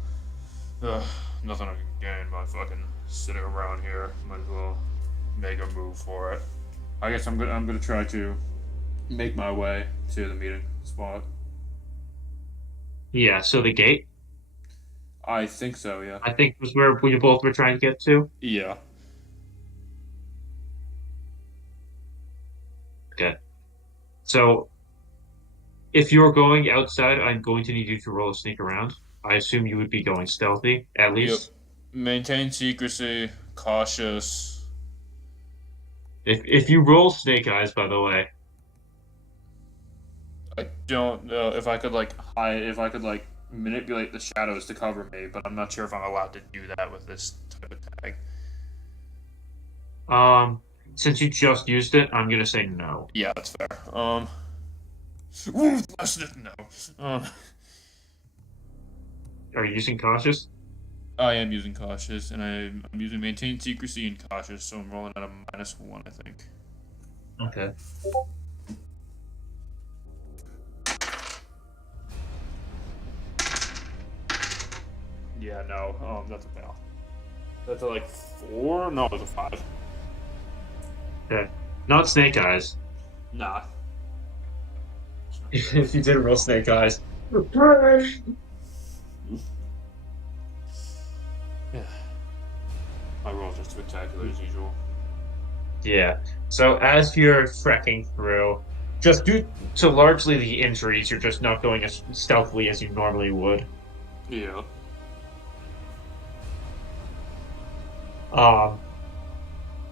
nothing I can gain by fucking sitting around here. Might as well make a move for it. I guess I'm gonna try to make my way to the meeting spot. Yeah, so the gate, I think so, yeah. I think, was where we both were trying to get to. Yeah. Okay. So, if you're going outside, I'm going to need you to roll a sneak around. I assume you would be going stealthy, at least. Maintain secrecy, cautious. If you roll snake eyes, by the way, I don't know if I could manipulate the shadows to cover me, but I'm not sure if I'm allowed to do that with this type of tag. since you just used it, I'm gonna say no. Yeah, that's fair. Ruthlessness, no. Are you using cautious? I am using cautious, and I'm using maintain secrecy and cautious, so I'm rolling at a -1, I think. Okay. Yeah, no. That's a fail. That's a, like 4? No, it's a 5. Okay. Not snake eyes. Nah. If you did real snake eyes. Yeah. My rolls are spectacular as usual. Yeah. So as you're trekking through, just due to largely the injuries, you're just not going as stealthily as you normally would. Yeah. Um,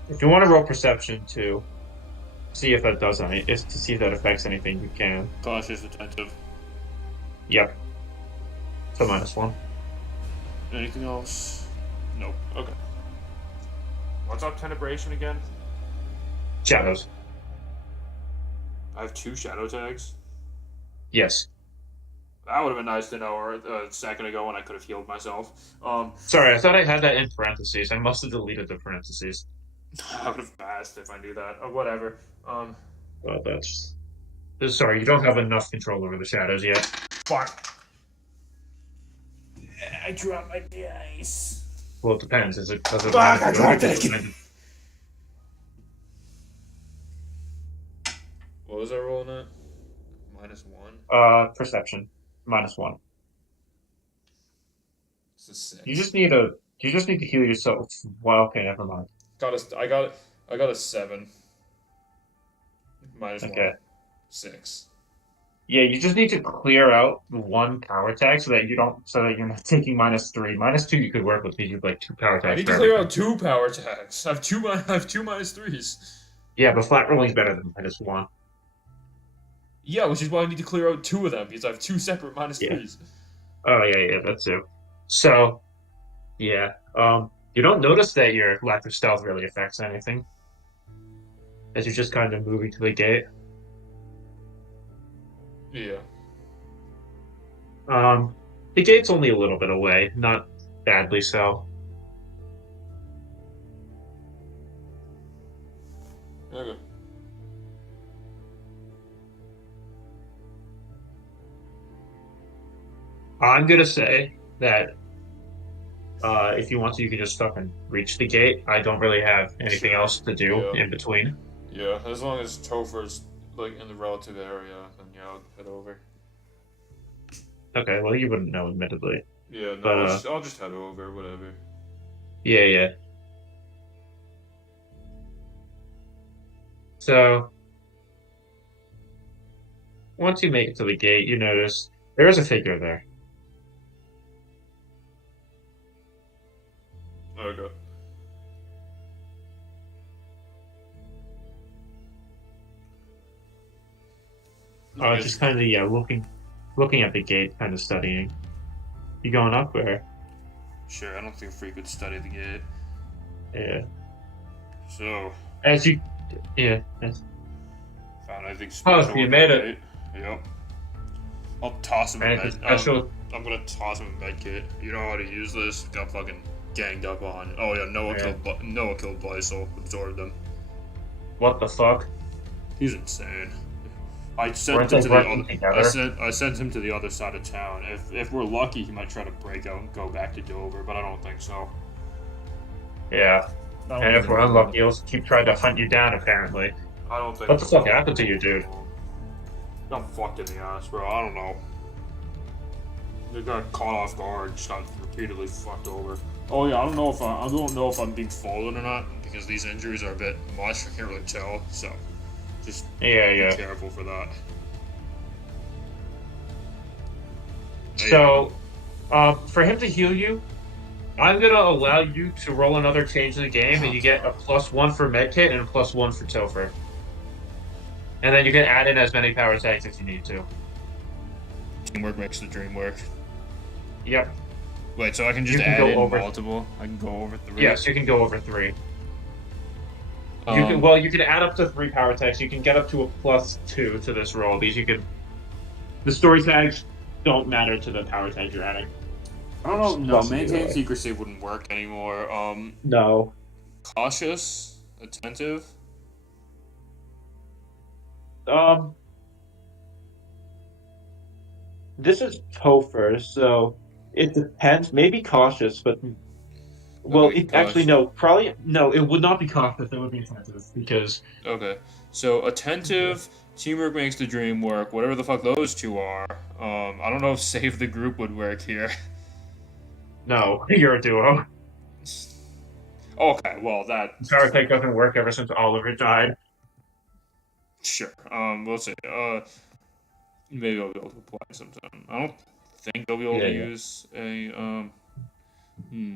if you want to roll perception to see if that does any, if to see if that affects anything, you can. Cautious, attentive. Yep. So -1. Anything else? Nope. Okay. What's up, Tenebration again? Shadows. I have 2 shadow tags. Yes. That would have been nice to know a second ago when I could have healed myself. Sorry, I thought I had that in parentheses. I must have deleted the parentheses. I would have passed if I knew that. Whatever. Well, that's. Sorry, you don't have enough control over the shadows yet. Fuck. I dropped my dice. Well, it depends. Does it Fuck, matter? I dropped it again. What was I rolling at? -1? Perception. -1. It's a 6. You just need to heal yourself. Well, okay, never mind. I got a 7. -1. Okay. 6. Yeah, you just need to clear out one power tag so that you're not taking -3. -2 you could work with because you have like 2 power I tags. need for to clear everything. out 2 power tags. I have two -3s. Yeah, but flat rolling's better than -1. Yeah, which is why I need to clear out 2 of them because I have 2 separate -3s. Oh yeah, that too. So, yeah, you don't notice that your lack of stealth really affects anything, as you're just kind of moving to the gate. Yeah. The gate's only a little bit away, not badly so. Okay. I'm gonna say that if you want to, you can just fucking reach the gate. I don't really have anything Sure. else to do Yeah. in between. Yeah, as long as Topher's like in the relative area, then yeah, I'll head over. Okay, well, you wouldn't know, admittedly. Yeah, no, But, I'll just head over, whatever. Yeah. So, once you make it to the gate, you notice there is a figure there. Okay. Just kind of looking at the gate, kind of studying. You going up or? Sure, I don't think Free could study the gate. Yeah. So, As you, yeah. found anything special. you with made the it. gate. Yep. I'll toss him a Anything med. special? I'm gonna toss him a med kit. You know how to use this? Got fucking ganged up on. Oh yeah, Noah killed Blysel. Absorbed him. What the fuck? He's insane. I sent Weren't him they to the working other. together? I sent him to the other side of town. If we're lucky, he might try to break out and go back to Dover, but I don't think so. Yeah. And if we're unlucky, he'll keep trying to hunt you down, apparently. I don't think. What the fuck happened to you, dude? I'm fucked in the ass, bro. I don't know. They got caught off guard, just got repeatedly fucked over. Oh yeah, I don't know if I'm being fallen or not because these injuries are a bit much. I can't really tell, so just Yeah. be careful for that. So, for him to heal you, I'm gonna allow you to roll another change in the game, and you get a +1 for medkit and a +1 for Topher. And then you can add in as many power tags if you need to. Teamwork makes the dream work. Yep. Wait, so I can You just can add go in over- multiple? I can go over 3? Yes, you can go over 3. You can add up to 3 power tags. You can get up to a +2 to this roll. The story tags don't matter to the power tags you're adding. I don't know. No, Plus maintain either way. secrecy wouldn't work anymore. No. Cautious, attentive. This is Topher, so It depends. Maybe cautious, but well, Okay, actually gosh. no. Probably no. It would not be cautious. It would be attentive because Okay. So attentive, teamwork makes the dream work. Whatever the fuck those two are. I don't know if save the group would work here. no, you're a duo. Okay, well that Power take doesn't work ever since Oliver died. sure. We'll see. Maybe I'll be able to apply sometime. I don't think I'll be able Yeah, to yeah. use a hmm.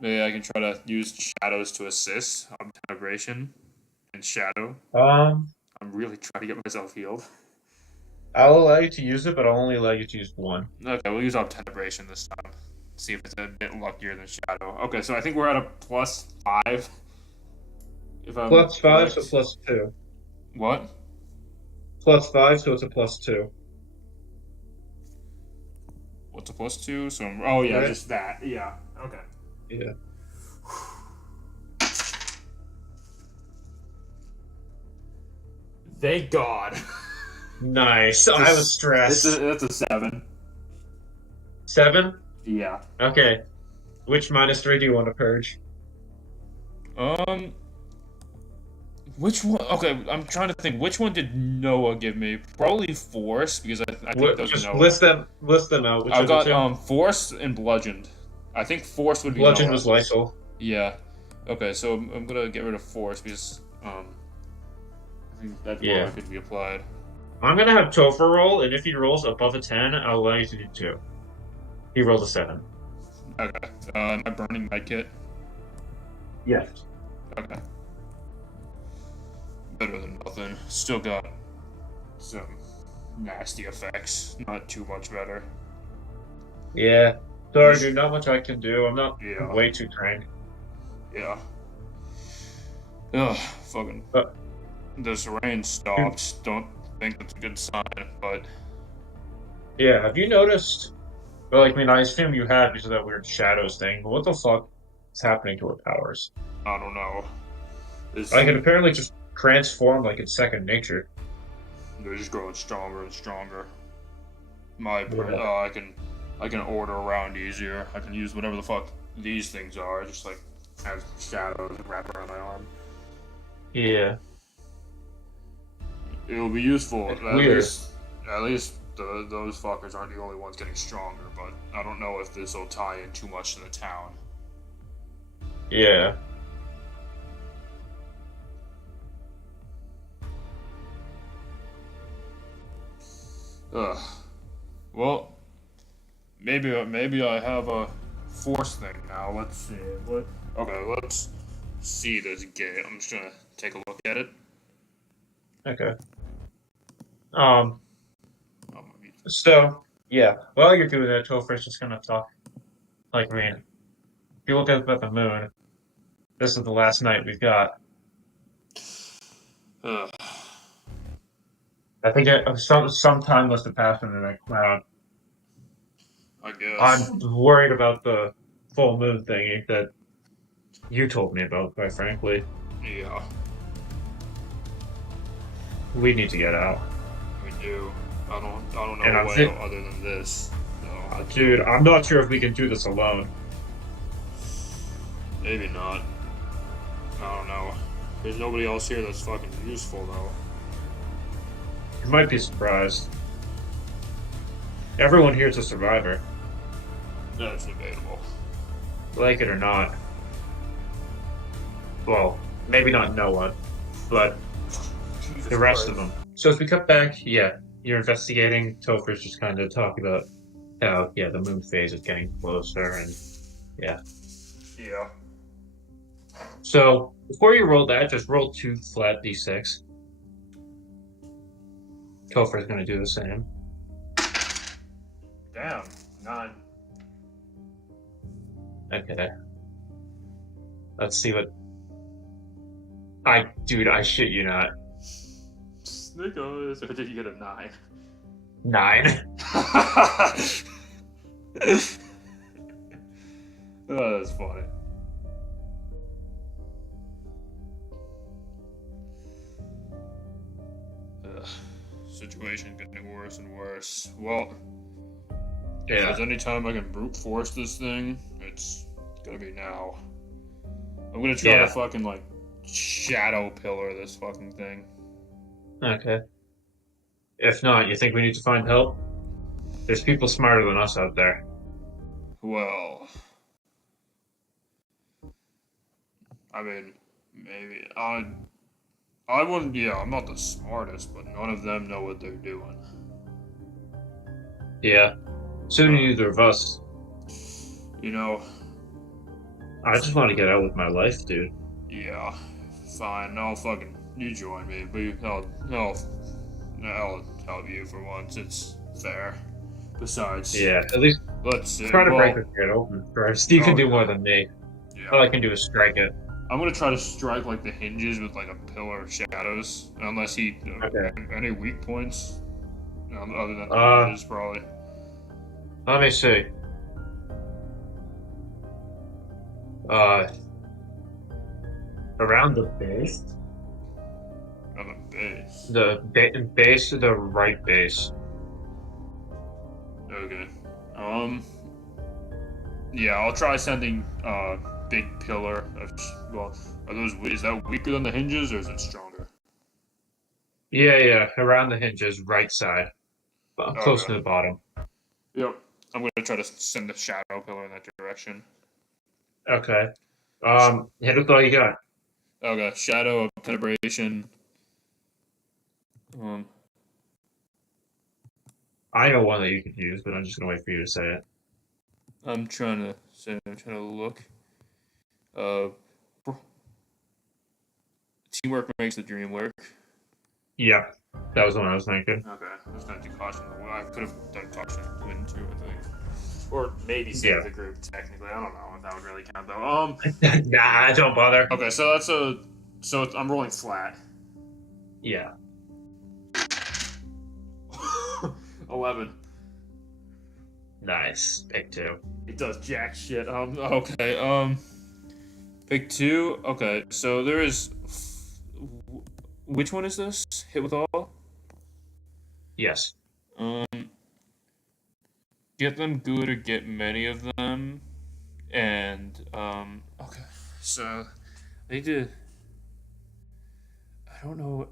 Maybe I can try to use shadows to assist obtenebration and shadow. Um, I'm really trying to get myself healed. I'll allow you to use it, but I'll only allow you to use one. Okay, we'll use obtenebration this time. See if it's a bit luckier than shadow. Okay, so I think we're at a +5. If I'm +5, so correct. +2. What? +5, so it's a +2. What's a +2? So oh yeah, Right? just that. Yeah. Okay. Yeah. Thank God. Nice. I was stressed. That's a 7. 7? Yeah. Okay. Which -3 do you want to purge? Um. Which one? Okay, I'm trying to think. Which one did Noah give me? Probably Force because I think What, that was just Noah. list them out. Which I've are the got two? Force and Bludgeoned. I think Force would be Bludgeon Noah. was Lysol. Yeah. Okay, so I'm gonna get rid of Force because I think that's more Yeah. likely to be applied. I'm gonna have Topher roll, and if he rolls above a 10, I'll allow you to do 2. He rolled a 7. Okay. Am I burning my kit? Yes. Okay. Better than nothing. Still got some nasty effects. Not too much better. Yeah. Sorry, dude. Not much I can do. I'm not Yeah. way too trained. Yeah. Ugh, fucking. But This rain stopped. Don't think that's a good sign, but yeah, have you noticed? Well, I mean, I assume you have because of that weird shadows thing. But what the fuck is happening to her powers? I don't know. I It's, can apparently just transform like it's second nature. they're just growing stronger and stronger. My, Yeah. I can order around easier. I can use whatever the fuck these things are, just like have shadows wrapped around my arm. Yeah. It will be useful. It's weird. At least those fuckers aren't the only ones getting stronger. But I don't know if this will tie in too much to the town. Yeah. Ugh. Well, maybe I have a force thing now. Let's see. What? Okay, let's see this gate. I'm just gonna take a look at it. Okay. Um. Oh, my- So yeah, while you're doing that, Topher's just gonna talk. Like, man, if you look up at the moon, this is the last night we've got. Ugh. I think some time must have passed under that cloud. I guess. I'm worried about the full moon thingy that you told me about. Quite frankly, Yeah, we need to get out. we do. I don't know And a I'm way think, other than this. No, dude, I'm not sure if we can do this alone. maybe not. I don't know. There's nobody else here that's fucking useful though. You might be surprised. Everyone here is a survivor, That's debatable. like it or not. Well, maybe not Noah, but Jesus the rest of Christ. them. So as we cut back, yeah, you're investigating. Topher's just kind of talking about how, yeah, the moon phase is getting closer, and yeah. Yeah. So before you roll that, just roll 2 flat d6. Topher's going to do the same. Damn. 9. Okay. Let's see what. Dude, I shit you not. Snickers. Or did you get a 9? 9. Oh, that's funny. Ugh. Situation getting worse and worse. Well, If there's any time I can brute force this thing, it's gonna be now. I'm gonna try to fucking, like, shadow pillar this fucking thing. Okay. If not, you think we need to find help? There's people smarter than us out there. Well, I mean, maybe. I wouldn't, yeah, I'm not the smartest, but none of them know what they're doing. Yeah. So do neither of us. You know, I just want to get out with my life, dude. yeah, fine, you join me, but I'll help you for once, it's fair. Besides, Yeah, at least let's see. try to Well, break the gate open first. You can do more than me. yeah. All I can do is strike it. I'm gonna try to strike, like, the hinges with, like, a pillar of shadows, unless he, Okay. any weak points, other than the hinges, probably. Let me see. Around the base? On the base. The base of the right base. Okay. Yeah, I'll try sending, big pillar of, is that weaker than the hinges, or is it stronger? Yeah, around the hinges, right side. Close to the bottom. Yep. I'm gonna try to send the shadow pillar in that direction. Okay. Hit with all you got. Okay, shadow, penetration. I know one that you could use, but I'm just gonna wait for you to say it. I'm trying to look. Teamwork makes the dream work. Yeah, that was the one I was thinking. Okay, I was gonna do caution. Well, I could have done caution twin too, I think. Or maybe save the group, technically. I don't know if that would really count, though. Nah, don't bother. Okay, so I'm rolling flat. Yeah. 11. Nice. Pick 2. It does jack shit. Okay. Pick 2. Okay, so there is. Which one is this? Hit with all? Yes. Get them good or get many of them. And, okay. So, I need to. I don't know.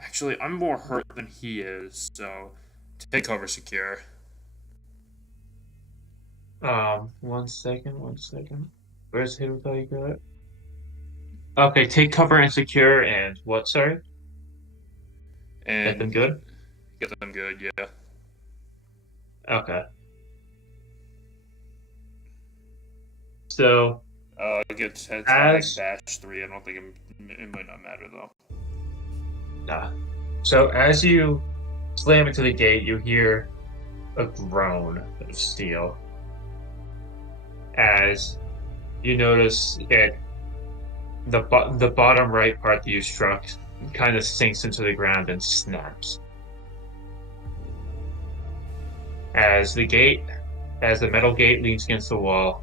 Actually, I'm more hurt than he is, so take cover, secure. 1 second. Where's hit with all you got? Okay, take cover and secure, and what, sorry? And Get them good? Get them good, yeah. Okay. So, Get heads dash 3. I don't think it might not matter, though. nah. So, as you slam into the gate, you hear a groan of steel. As you notice it, the bottom right part that you struck kind of sinks into the ground and snaps. As the metal gate leans against the wall,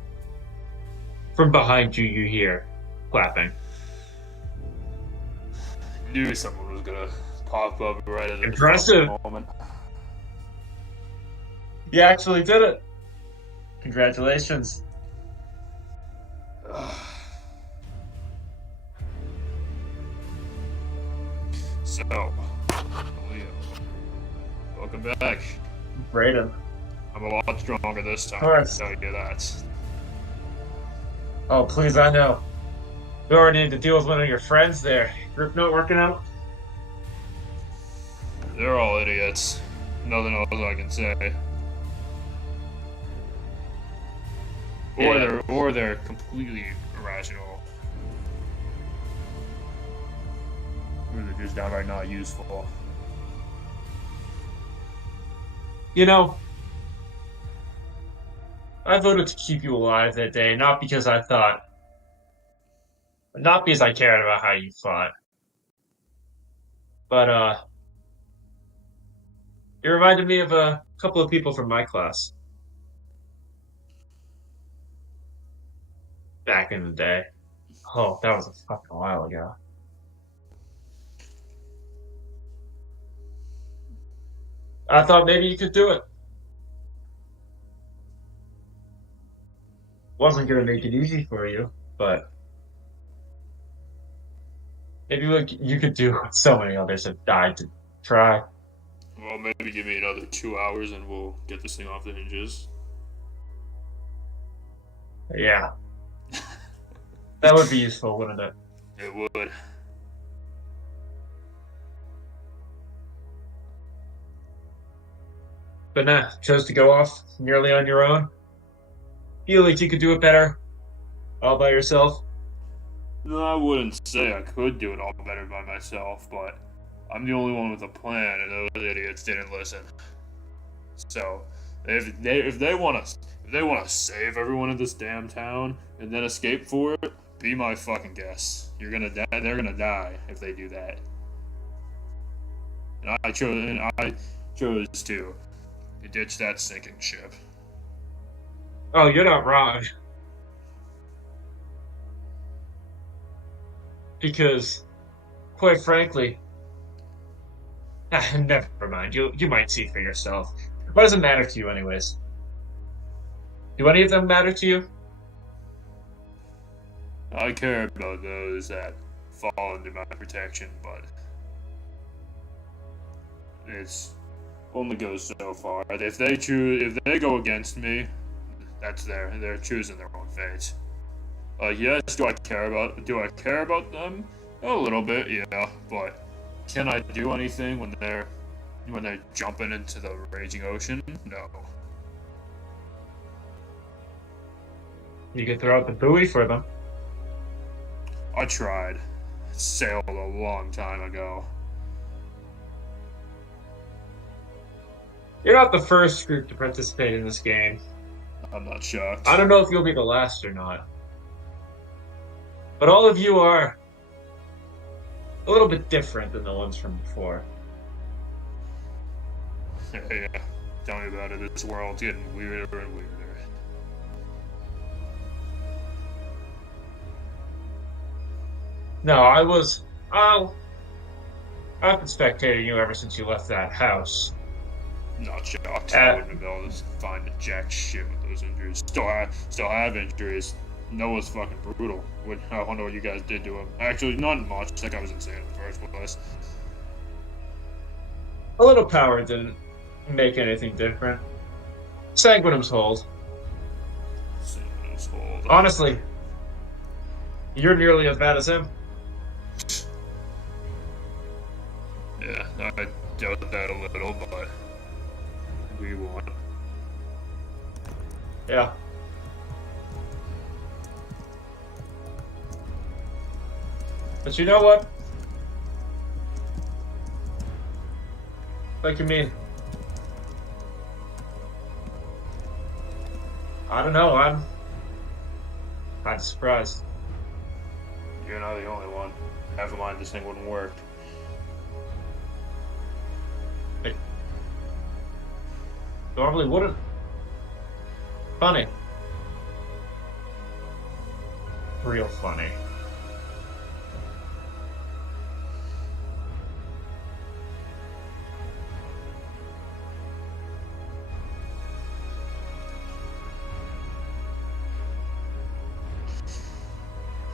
from behind you, you hear clapping. Knew someone was gonna pop up right at the Impressive. moment. You actually did it. Congratulations. So, Leo, welcome back. Bradyn. I'm a lot stronger this time. Of course. I'll tell you that. Oh, please, I know. We already need to deal with one of your friends there. Group not working out? They're all idiots. Nothing else I can say. Yeah. Or they're completely irrational. Or they're just downright not useful. You know, I voted to keep you alive that day, not because I cared about how you fought. But, it reminded me of a couple of people from my class. Back in the day. Oh, that was a fucking while ago. I thought maybe you could do it. Wasn't gonna make it easy for you, but maybe what you could do what so many others have died to try. Well, maybe give me another 2 hours and we'll get this thing off the hinges. Yeah, that would be useful, wouldn't it? It would. But nah, chose to go off nearly on your own. Feel like you could do it better all by yourself. No, I wouldn't say I could do it all better by myself, but I'm the only one with a plan, and those idiots didn't listen. So, if they want to save everyone in this damn town and then escape for it, be my fucking guest. You're gonna die. They're gonna die if they do that. And I chose to ditch that sinking ship. Oh, you're not wrong. Because, quite frankly, never mind. You might see for yourself. What does it matter to you, anyways? Do any of them matter to you? I care about those that fall under my protection, but it's only goes so far. If they go against me, that's they're choosing their own fate. Yes, do I care about them? A little bit, yeah, but can I do anything when they're jumping into the raging ocean? No. You could throw out the buoy for them. I tried. Sailed a long time ago. You're not the first group to participate in this game. I'm not shocked. I don't know if you'll be the last or not. But all of you are a little bit different than the ones from before. Yeah, tell me about it. This world's getting weirder and weirder. No, I've been spectating you ever since you left that house. Not shocked. I wouldn't have been able to find a jack shit with those injuries. Still have injuries. Noah's fucking brutal. I wonder what you guys did to him. Actually, not much. That guy was insane in the first place. A little power didn't make anything different. Sanguinem's hold. Sanguinem's hold. Honestly, you're nearly as bad as him. Yeah, I doubt that a little, but we won. Yeah. But you know what? Like you mean? I don't know. I'm kind of surprised. You're not the only one. Half of mine, this thing wouldn't work. It normally wouldn't. Funny. Real funny.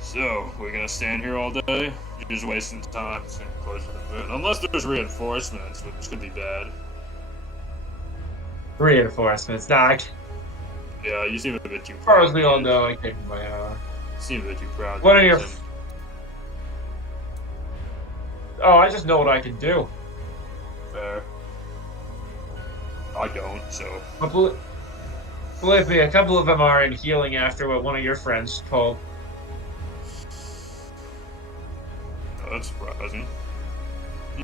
So, we're gonna stand here all day? You're just wasting time. It's getting closer to the moon. Unless there's reinforcements, which could be bad. Reinforcements. Doc. Yeah, you seem a bit too proud. As far as we all know, I kicked my You seem a bit too proud. What are your... Oh, I just know what I can do. Fair. I don't, so... Believe me, a couple of them are in healing after what one of your friends told. Oh, that's surprising.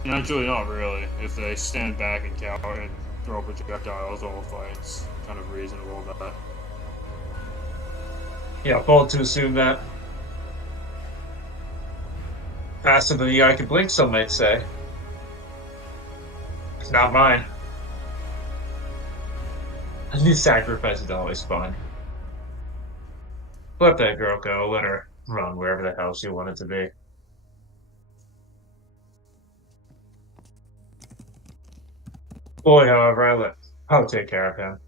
Actually, not really. If they stand back and cower and throw projectiles all fights, kind of reasonable about that. Yeah, bold to assume that. Faster than the eye can blink, some might say. It's not mine. These sacrifices are always fun. Let that girl go, let her run wherever the hell she wanted to be. Boy, however, I'll take care of him.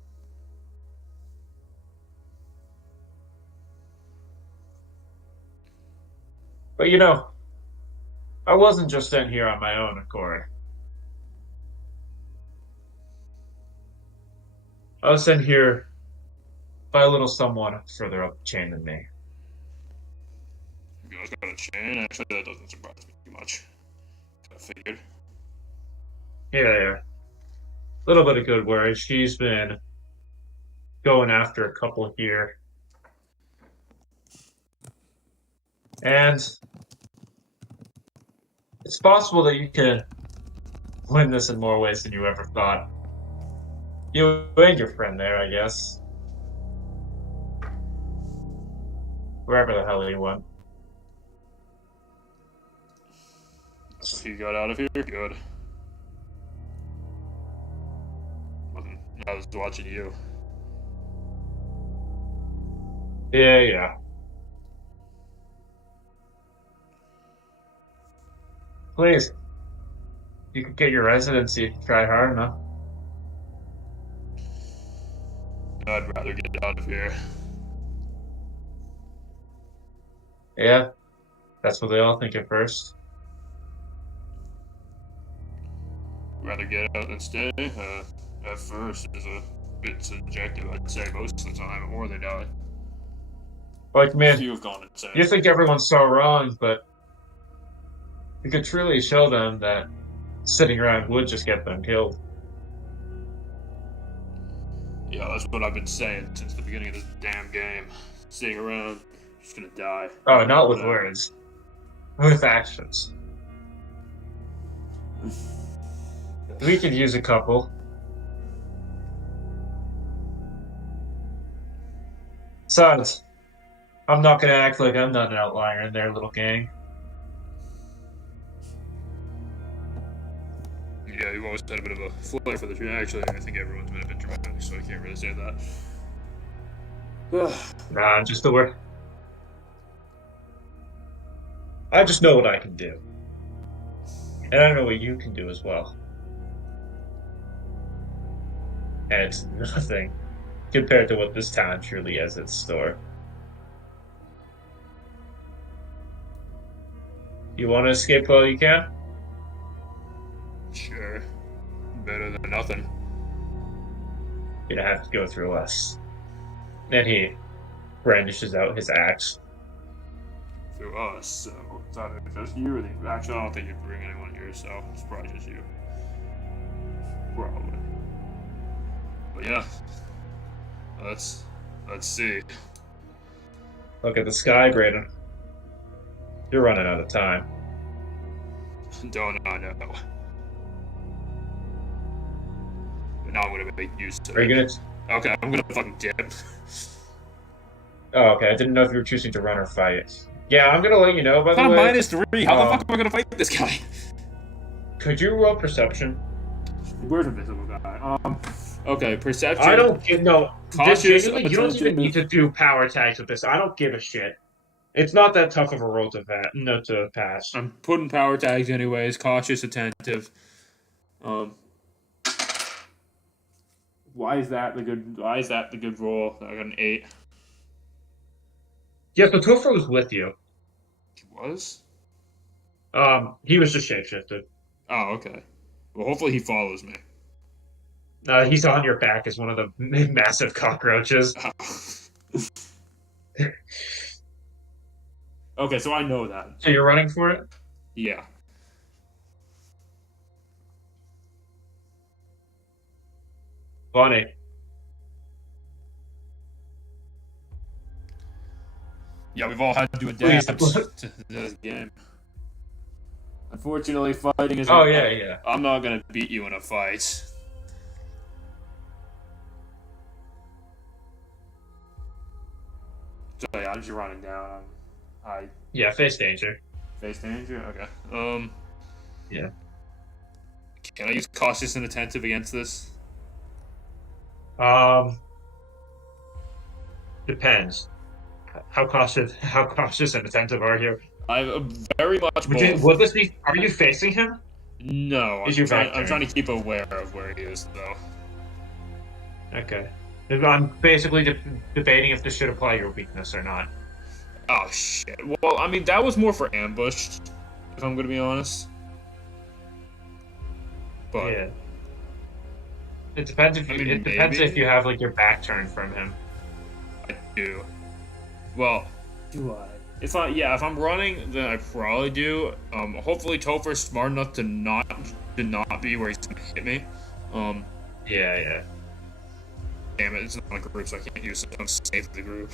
But you know, I wasn't just sent here on my own accord. I was sent here by a little someone further up the chain than me. You guys got a chain? Actually, that doesn't surprise me too much. I figured. Yeah. Little bit of good word. She's been going after a couple here. And it's possible that you can win this in more ways than you ever thought. You and your friend there, I guess. Wherever the hell he went. So he got out of here? Good. I was watching you. Yeah. Please. You could get your residency if you try hard enough. I'd rather get out of here. Yeah. That's what they all think at first. Rather get out than stay. At first is a bit subjective, I'd say, most of the time, or they die. Like, man, Few have gone insane. you think everyone's so wrong, but you could truly show them that sitting around would just get them killed. Yeah, that's what I've been saying since the beginning of this damn game. Sitting around, just gonna die. Oh, not with words. With actions. We could use a couple. Besides, I'm not gonna act like I'm not an outlier in their little gang. Yeah, you've always had a bit of a flair for the truth. Actually, I think everyone's been a bit dramatic, so I can't really say that. Nah, just the word. I just know what I can do. And I know what you can do as well. And it's nothing compared to what this town truly has in store. You want to escape while you can? Sure. Better than nothing. You're gonna have to go through us. And he brandishes out his axe. Through us, so it's either just you or the. Actually, I don't think you'd bring anyone here, so it's probably just you. Probably. But yeah. Let's see. Look at the sky, Bradyn. You're running out of time. Don't I know. But now I'm gonna make use of Are you it. gonna... Okay, I'm gonna fucking dip. Oh, okay. I didn't know if you were choosing to run or fight. Yeah, I'm gonna let you know, by the I'm way. -3. How the fuck am I gonna fight this guy? Could you roll perception? Where's invisible guy? Okay, perception. I don't give no. Cautious, Genuinely, you don't even need to do power tags with this. I don't give a shit. It's not that tough of a roll to pass. I'm putting power tags anyways. Cautious, attentive. Why is that the good roll? I got an 8. Yeah, so Topher was with you. He was? He was just shapeshifted. Oh, okay. Well, hopefully he follows me. He's on your back as one of the massive cockroaches. Okay, so I know that. So you're running for it? Yeah. Funny. Yeah, we've all had to adapt to this game. Unfortunately, fighting is... Oh, yeah. I'm not gonna beat you in a fight. So yeah, I'm just running down. Yeah, face danger. Face danger? Okay. Yeah. Can I use cautious and attentive against this? Depends. How cautious and attentive are you? I'm very much both. Would this be... Are you facing him? No, Is your back I'm trying turned? to keep aware of where he is, though. Okay. I'm basically debating if this should apply your weakness or not. Oh shit. Well, I mean that was more for ambush, if I'm gonna be honest. But Yeah. It depends if you. I mean, It depends if maybe? you have like your back turned from him. I do. Well, Do I? if I'm running, then I probably do. Hopefully Topher's smart enough to not be where he's gonna hit me. Yeah, yeah. Damn it, it's not a group, so I can't use it. I'm safe the group.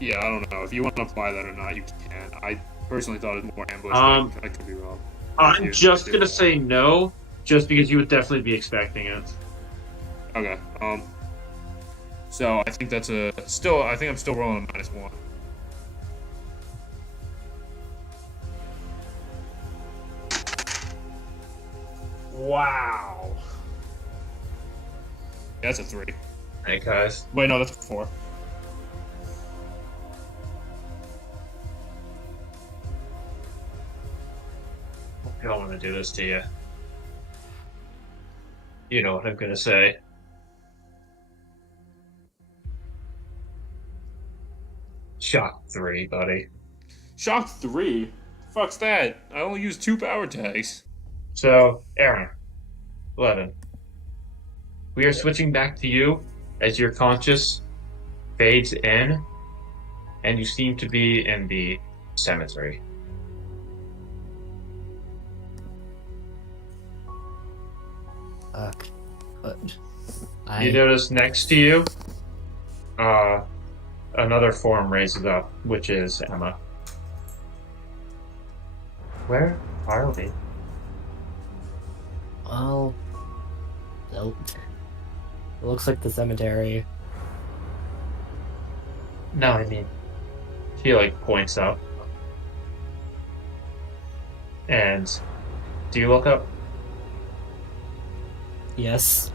Yeah, I don't know. If you want to apply that or not, you can. I personally thought it was more ambush. I could be wrong. I'm just gonna say no, just because you would definitely be expecting it. Okay. So I think that's still. I think I'm still rolling a -1. Wow. Yeah, that's a 3. Hey guys. Wait, no, that's a 4. I don't want to do this to you. You know what I'm gonna say. Shock 3, buddy. Shock 3. Fuck's that? I only used 2 power tags. So, Aaron, Levin, we are switching back to you as your conscious fades in, and you seem to be in the cemetery. Fuck. But You notice next to you, another form raises up, which is Emma. Where are we? Well, nope. It looks like the cemetery. No, I mean, she like points up. And do you look up? Yes.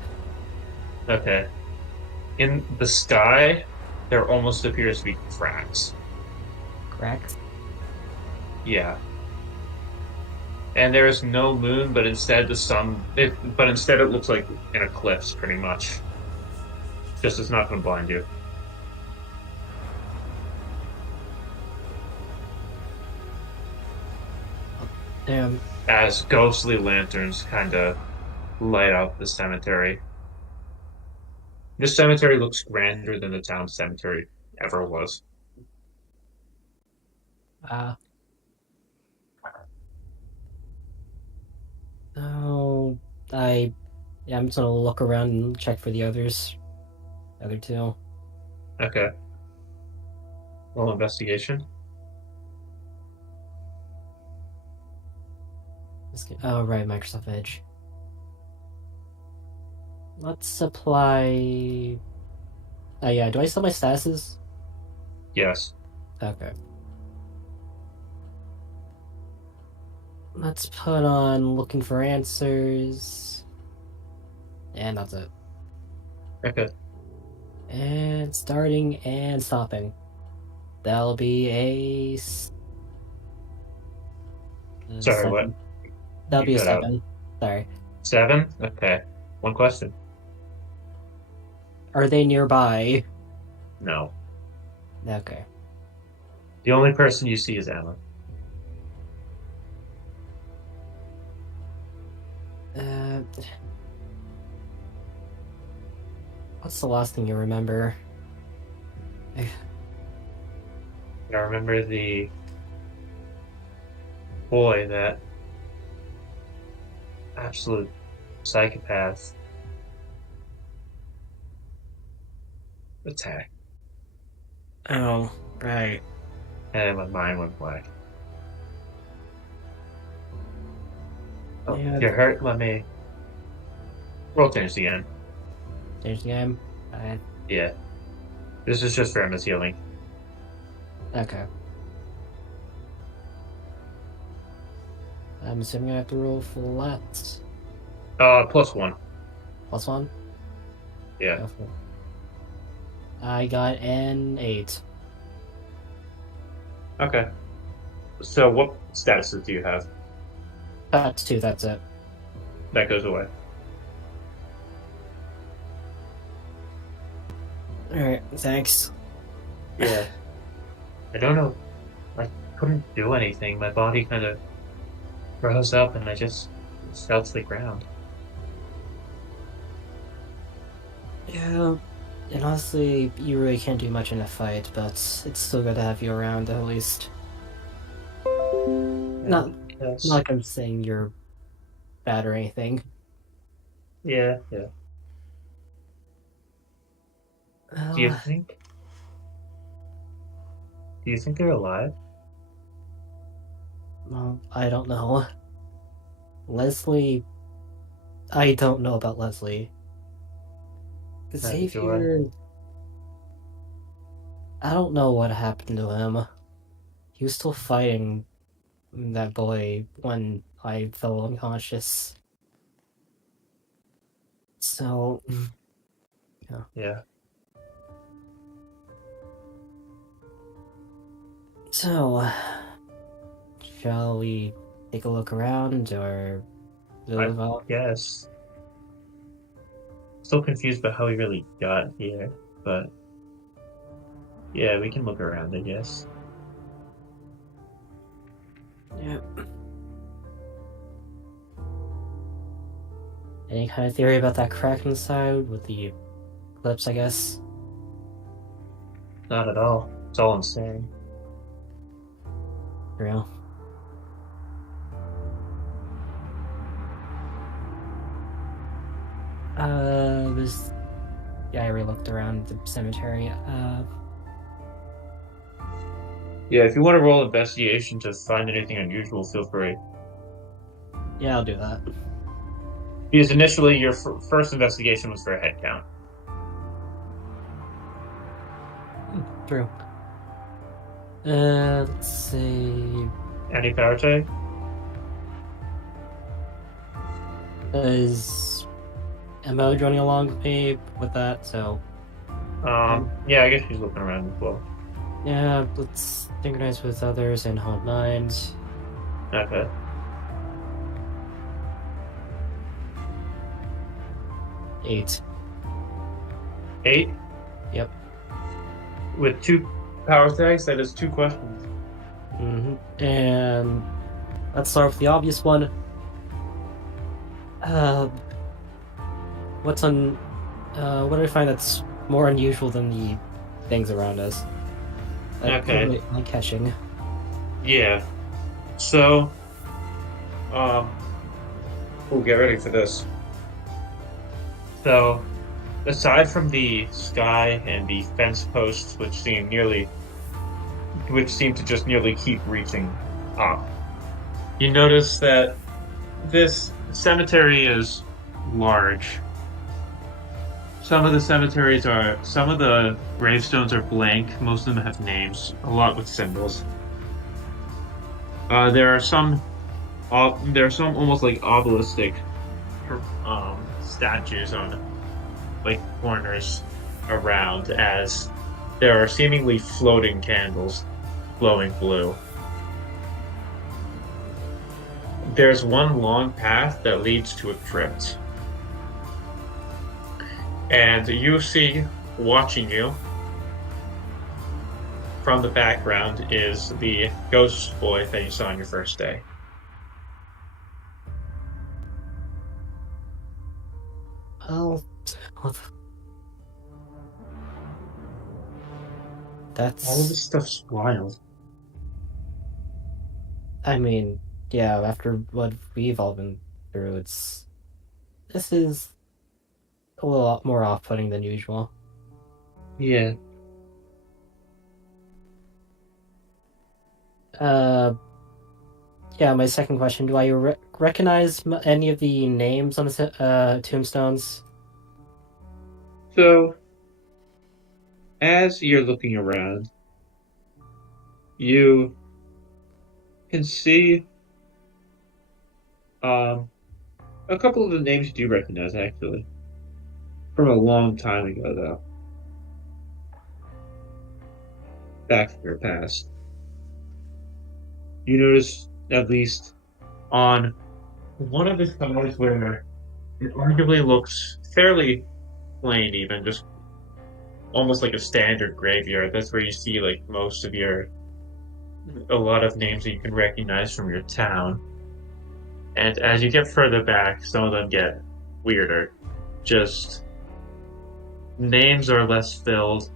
Okay. In the sky, there almost appears to be cracks. Cracks. Yeah. And there is no moon, but instead instead it looks like an eclipse, pretty much. Just it's not going to blind you. Damn. As ghostly lanterns kind of light up the cemetery. This cemetery looks grander than the town cemetery ever was. Oh, yeah, I'm just gonna look around and check for the others. Other two. Okay. Roll investigation. Oh, right, Microsoft Edge. Let's apply. Oh, yeah, do I still have my statuses? Yes. Okay. Let's put on looking for answers. And that's it. Okay. And starting and stopping. That'll be a. Sorry, 7. what? That'll You be a cut out. 7. Sorry. 7? Okay. One question. Are they nearby? No. Okay. The only person you see is Emma. What's the last thing you remember? I remember the boy, that absolute psychopath attack. Oh, right. And my mind went blank. Oh, Yeah. you're hurt? Let me roll change again. Change the game. Yeah. This is just for Emma's healing. Okay. I'm assuming I have to roll flat. +1. +1? Yeah. Go for it. I got an 8. Okay. So what statuses do you have? That's 2, that's it. That goes away. Alright, thanks. Yeah. I don't know. I couldn't do anything. My body kind of froze up and I just fell to the ground. Yeah, and honestly, you really can't do much in a fight, but it's still good to have you around at least. Not, not Yes. like I'm saying you're bad or anything. Yeah, yeah. Do you Uh, think? Do you think they're alive? well, I don't know. Leslie, I don't know about Leslie. Neither do I. Xavier, I don't know what happened to him. He was still fighting that boy when I fell unconscious. So, yeah. Yeah. So, shall we take a look around or I move on? guess. Still confused about how we really got here, but yeah, we can look around, I guess. Yeah. Any kind of theory about that crack inside with the clips, I guess? Not at all. It's all I'm saying. Real. Was yeah, I already looked around the cemetery. Yeah, if you want to roll investigation to find anything unusual, feel free. Yeah, I'll do that. Because initially, your first investigation was for a head count. True. Let's see. Any power tag? Is Emma joining along with me with that? So Yeah, I guess she's looking around as well. yeah, let's synchronize with others and hold minds. Okay. Eight. 8? Yep. With 2 power tags, that is 2 questions. And let's start with the obvious one. What do I find that's more unusual than the things around us? Okay. Like catching. Yeah. So, we'll get ready for this. So, aside from the sky and the fence posts, which seem to just nearly keep reaching up, you notice that this cemetery is large. Some of the gravestones are blank. Most of them have names, a lot with symbols. There are some almost like obelistic statues on like corners around, as there are seemingly floating candles glowing blue. There's one long path that leads to a crypt. And you see, watching you from the background, is the ghost boy that you saw on your first day. Oh, that's. All of this stuff's wild. I mean, yeah. After what we've all been through, this is a little more off-putting than usual. Yeah. Yeah. My second question: do I recognize any of the names on the tombstones? So, as you're looking around, you can see a couple of the names you do recognize, actually. From a long time ago, though. Back in your past. You notice, at least on one of the sides where it arguably looks fairly plain, even just almost like a standard graveyard. That's where you see like a lot of names that you can recognize from your town. And as you get further back, some of them get weirder. Just names are less filled.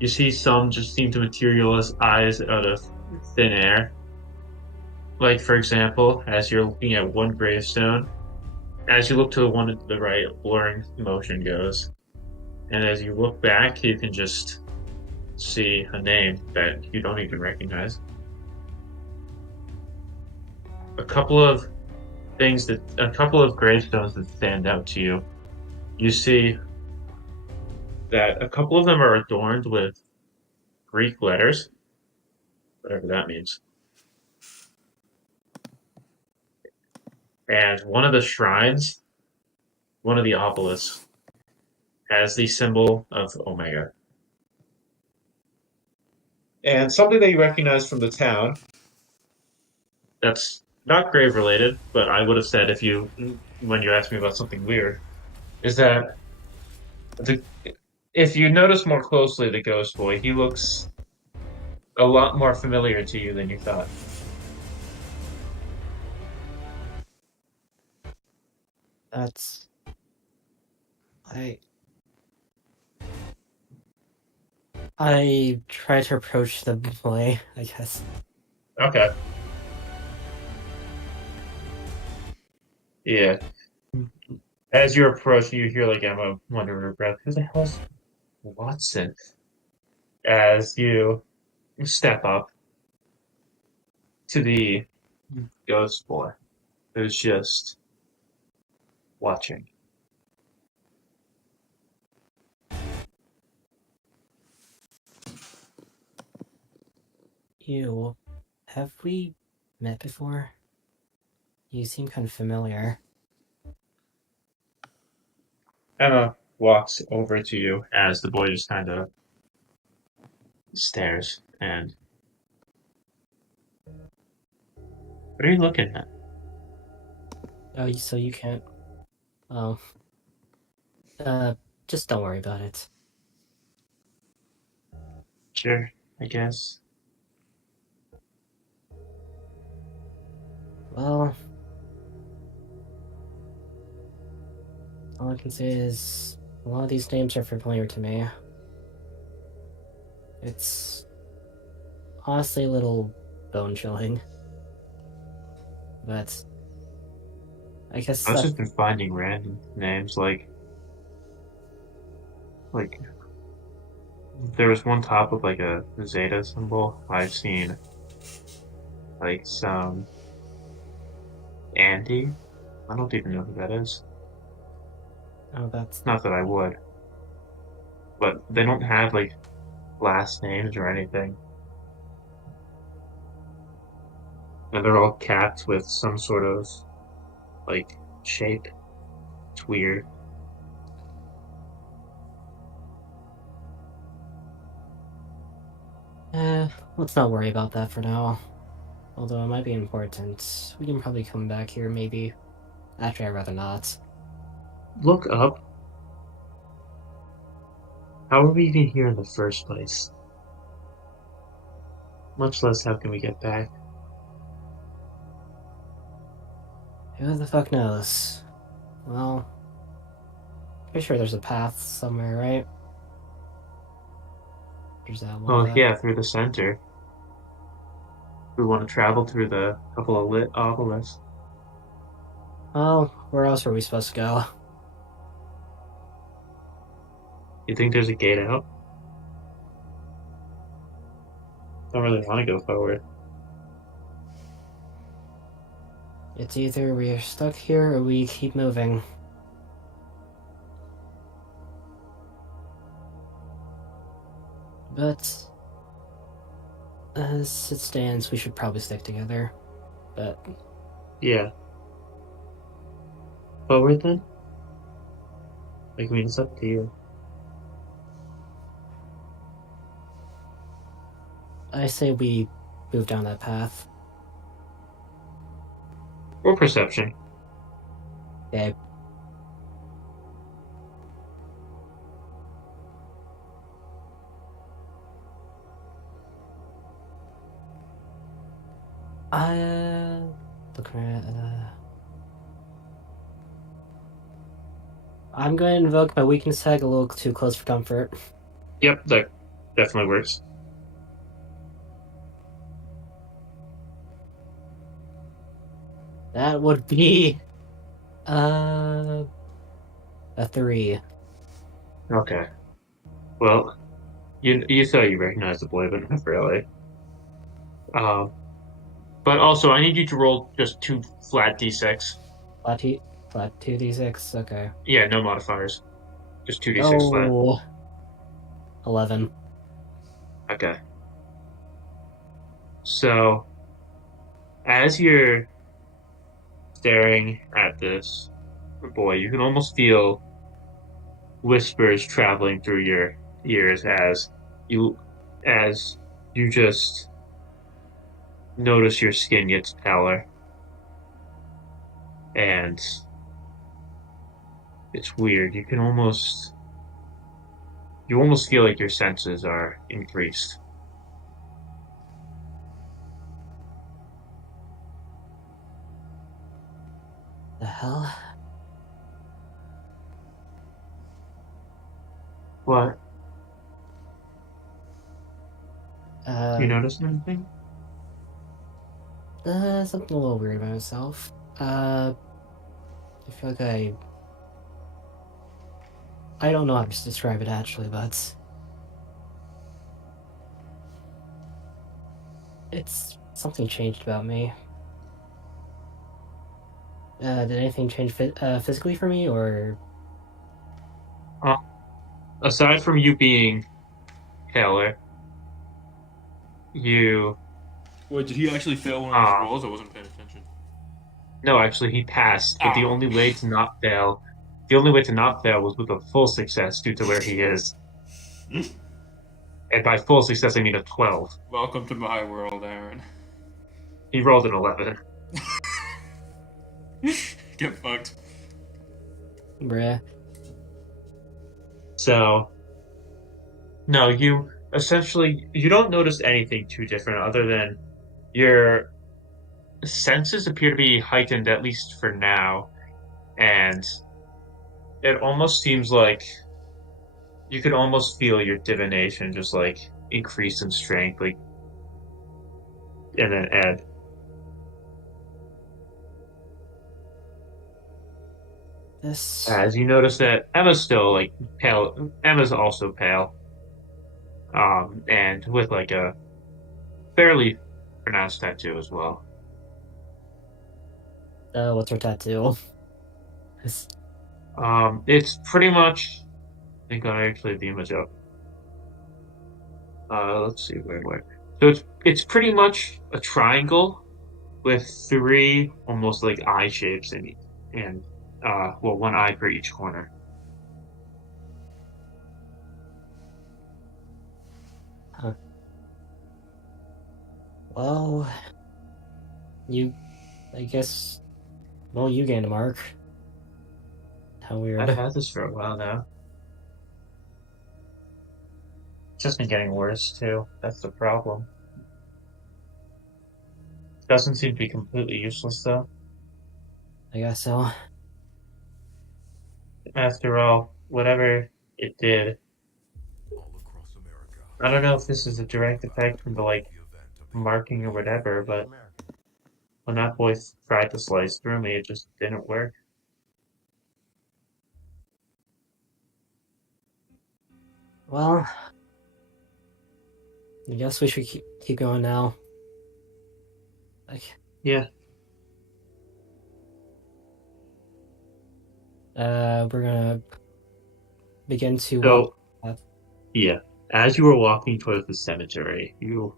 You see some just seem to materialize out of thin air. Like, for example, as you're looking at one gravestone, as you look to the one to the right, a blurring motion goes. And as you look back, you can just see a name that you don't even recognize. A couple of gravestones that stand out to you. You see that a couple of them are adorned with Greek letters, whatever that means. And one of the shrines, one of the obelisks, has the symbol of Omega. And something that you recognize from the town that's not grave related, but I would have said when you asked me about something weird, is that if you notice more closely the ghost boy, he looks a lot more familiar to you than you thought. That's. I try to approach the boy, I guess. Okay. Yeah. As you approach, you hear like Emma wonder her breath. Who the hell's Watson? As you step up to the ghost boy, who's just watching. You. Have we met before? You seem kind of familiar. Emma walks over to you as the boy just kind of stares. And what are you looking at? Oh, so you can't. Oh. Just don't worry about it. Sure, I guess. Well, all I can say is a lot of these names are familiar to me. It's honestly a little bone-chilling. But I guess I've just been finding random names like there was one top with like a Zeta symbol. I've seen like some Andy. I don't even know who that is. Oh, that's Not that I would. But they don't have like last names or anything. And they're all capped with some sort of like shape. It's weird. let's not worry about that for now. Although it might be important. We can probably come back here maybe. Actually, I'd rather not. Look up. How are we even here in the first place? Much less how can we get back? Who the fuck knows? Well, pretty sure there's a path somewhere, right? There's that one. Oh yeah, through the center. We want to travel through the couple of lit obelisks. Well, where else are we supposed to go? You think there's a gate out? Don't really want to go forward. It's either we're stuck here or we keep moving. But as it stands, we should probably stick together. But Yeah. Forward then? Like, I mean, it's up to you. I say we move down that path. Or perception. Okay. Look at I'm going to invoke my weakness tag a little too close for comfort. Yep, that definitely works. That would be a 3. Okay. Well, you thought you recognized the boy, but not really. Um, but also I need you to roll just 2 flat d6. Flat 2d6. Okay. Yeah, no modifiers. Just 2d6 flat. Oh, 11. Okay. So as you're staring at this boy, you can almost feel whispers traveling through your ears you as you just notice your skin gets paler, and it's weird. You almost feel like your senses are increased. The hell? What? Do you Uh, notice anything? Something a little weird about myself. I feel like I don't know how to describe it actually, but it's something changed about me. Did anything change physically for me, or Uh, Aside from you being paler, you Wait, did he actually fail one of his um rolls? I wasn't paying attention. no, actually he passed, but Oh. the only way to not fail was with a full success due to where he is. And by full success I mean a 12. Welcome to my world, Aaron. He rolled an 11. Get fucked. bruh? So no, you don't notice anything too different other than your senses appear to be heightened, at least for now, and it almost seems like you could almost feel your divination just like increase in strength, like and then add. This. As you notice that Emma's still like pale. Emma's also pale, and with like a fairly pronounced tattoo as well. What's her tattoo? This- It's pretty much. I think I actually have the image up. Let's see where. So it's pretty much a triangle with 3 almost like eye shapes in each, and well, 1 eye for each corner. Well, you. I guess. Well, you gained a mark. How I've weird. had this for a while now. It's just been getting worse too. That's the problem. Doesn't seem to be completely useless though. I guess so. After all, whatever it did, All across America. I don't know if this is a direct effect from the like Movie event of the marking or whatever, but when that boy tried to slice through me, it just didn't work. Well, I guess we should keep going now. Like, Yeah. we're gonna begin to So walk. yeah, as you were walking towards the cemetery, you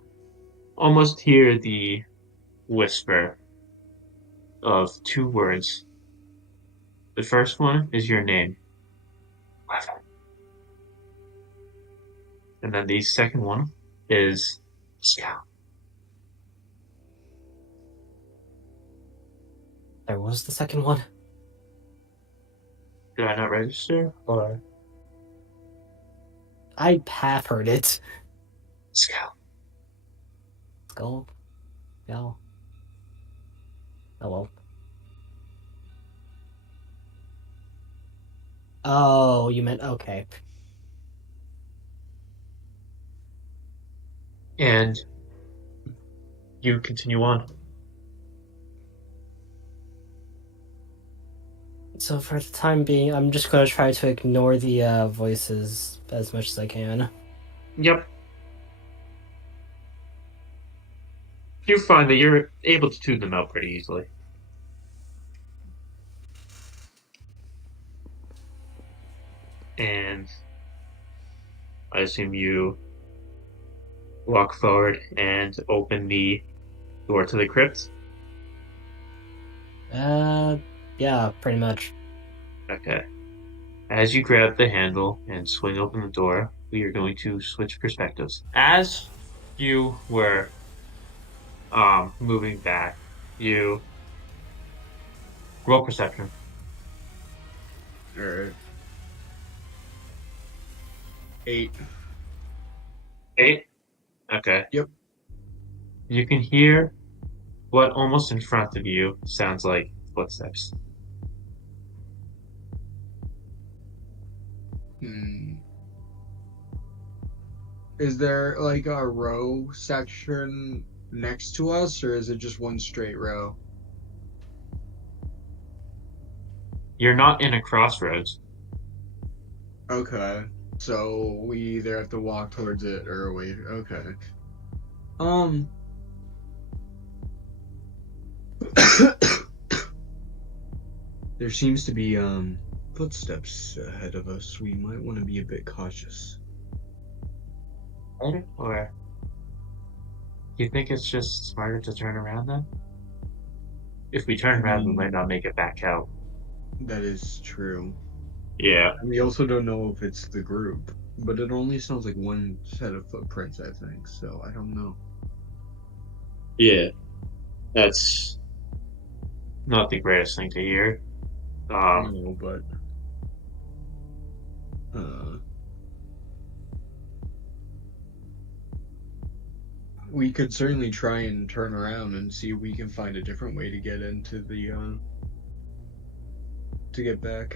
almost hear the whisper of 2 words. The first one is your name, Levin. And then the second one is Scout. There was the second one. Did I not register? Or I half heard it. Scout. Skull. Bell. Oh well. Oh, you meant okay. And you continue on. So for the time being, I'm just gonna try to ignore the voices as much as I can. Yep. You find that you're able to tune them out pretty easily. And I assume you walk forward and open the door to the crypt. Yeah, pretty much. Okay. As you grab the handle and swing open the door, we are going to switch perspectives. As you were moving back, you roll perception. Alright. 8. 8. Okay. Yep. You can hear what almost in front of you sounds like footsteps. Is there like a row section next to us, or is it just one straight row? You're not in a crossroads. Okay. So we either have to walk towards it or wait. Okay. There seems to be footsteps ahead of us. We might want to be a bit cautious. Or do you think it's just smarter to turn around then? If we turn around, we might not make it back out. That is true. Yeah. And we also don't know if it's the group, but it only sounds like one set of footprints, I think. So I don't know. Yeah. That's not the greatest thing to hear. No, but we could certainly try and turn around and see if we can find a different way to get into the to get back.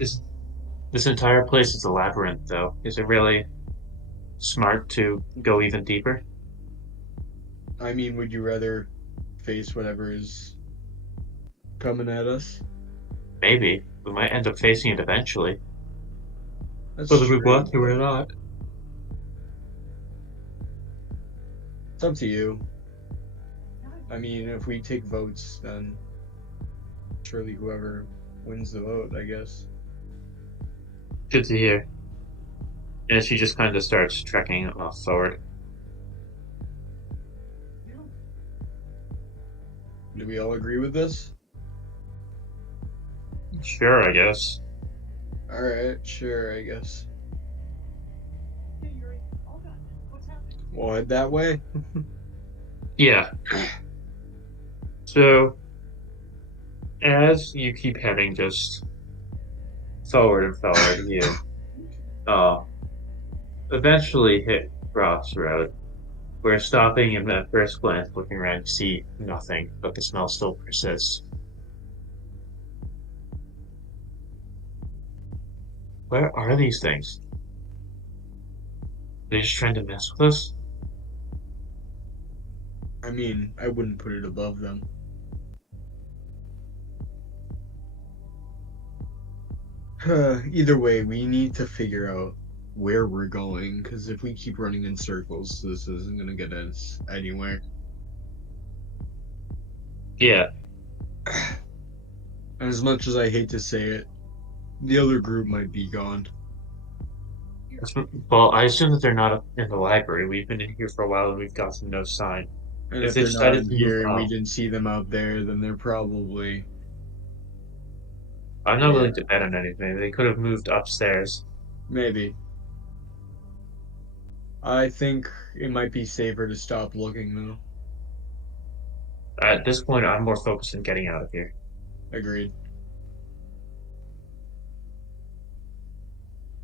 This entire place is a labyrinth, though. Is it really smart to go even deeper? I mean, would you rather face whatever is coming at us? Maybe. We might end up facing it eventually. That's Whether we true, want to or but not. it's up to you. I mean, if we take votes, then surely whoever wins the vote, I guess. Good to hear. And she just kind of starts trekking off forward. Do we all agree with this? Sure, I guess. Alright, sure, I guess. We'll head that way? Yeah. So, as you keep heading just forward and forward, you eventually hit Crossroad, where stopping and at first glance looking around you see nothing, but the smell still persists. Where are these things? Are they just trying to mess with us? I mean, I wouldn't put it above them. Either way, we need to figure out where we're going, because if we keep running in circles, this isn't going to get us anywhere. Yeah. As much as I hate to say it, the other group might be gone. Well, I assume that they're not in the library. We've been in here for a while and we've gotten no sign. And If if they they're not decided in to here move and we on. didn't see them out there, then they're probably... I'm not Yeah. willing to bet on anything. They could have moved upstairs. Maybe. I think it might be safer to stop looking, though. At this point, I'm more focused on getting out of here. Agreed.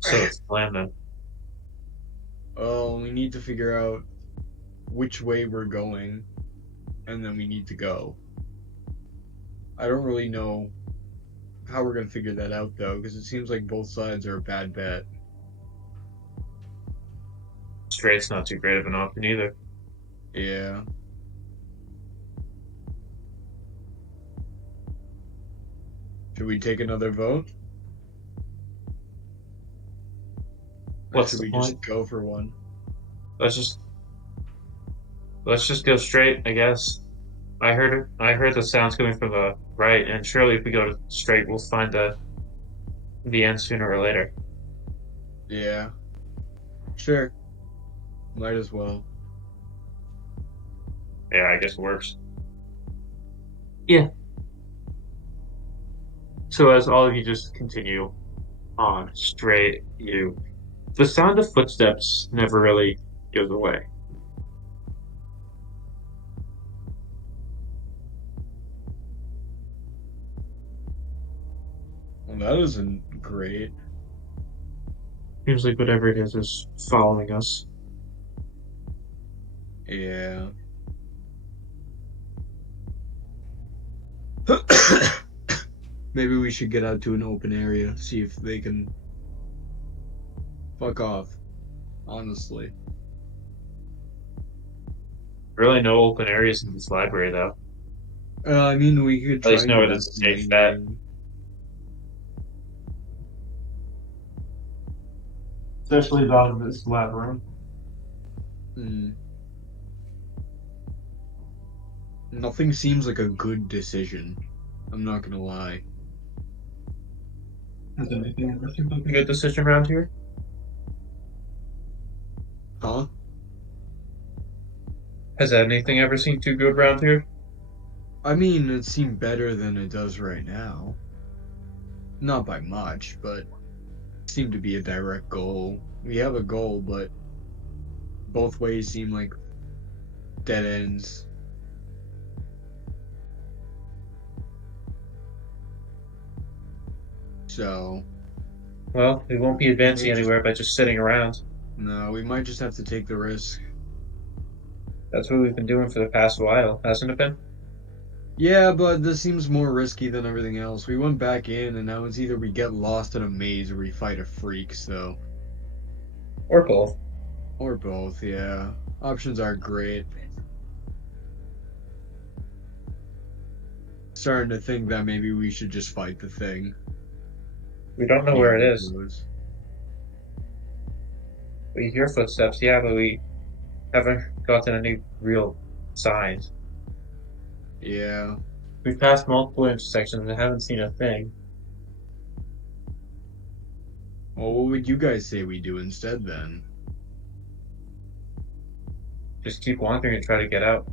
So it's plan then. Oh, we need to figure out which way we're going, and then we need to go. I don't really know how we're gonna figure that out though, because it seems like both sides are a bad bet. Straight's not too great of an option either. Yeah. Should we take another vote? Or What's should the we point? just go for one? Let's just go straight, I guess. I heard the sounds coming from the right, and surely if we go to straight, we'll find the end sooner or later. Yeah. Sure. Might as well. Yeah, I guess it works. Yeah. So as all of you just continue on straight, the sound of footsteps never really goes away. Well, that isn't great. Seems like whatever it is following us. Yeah. Maybe we should get out to an open area, see if they can fuck off. Honestly. Really no open areas in this library, though. I mean, we could try At least know and it get is a out to the safe main bet. room. Especially not in this lab room. Hmm. Nothing seems like a good decision. I'm not gonna lie. Has anything ever seemed like a good decision around here? Huh? Has anything ever seemed too good around here? I mean, it seemed better than it does right now. Not by much, but it seemed to be a direct goal. We have a goal, but both ways seem like dead ends. So, Well, we won't be advancing anywhere by just sitting around. no, we might just have to take the risk. That's what we've been doing for the past while, hasn't it been? Yeah, but this seems more risky than everything else. We went back in, and now it's either we get lost in a maze or we fight a freak, so. Or both. Or both, yeah. Options are great. Starting to think that maybe we should just fight the thing. We don't know where it is. goes. We hear footsteps, yeah, but we haven't gotten any real signs. Yeah. We've passed multiple intersections and haven't seen a thing. Well, what would you guys say we do instead then? Just keep wandering and try to get out.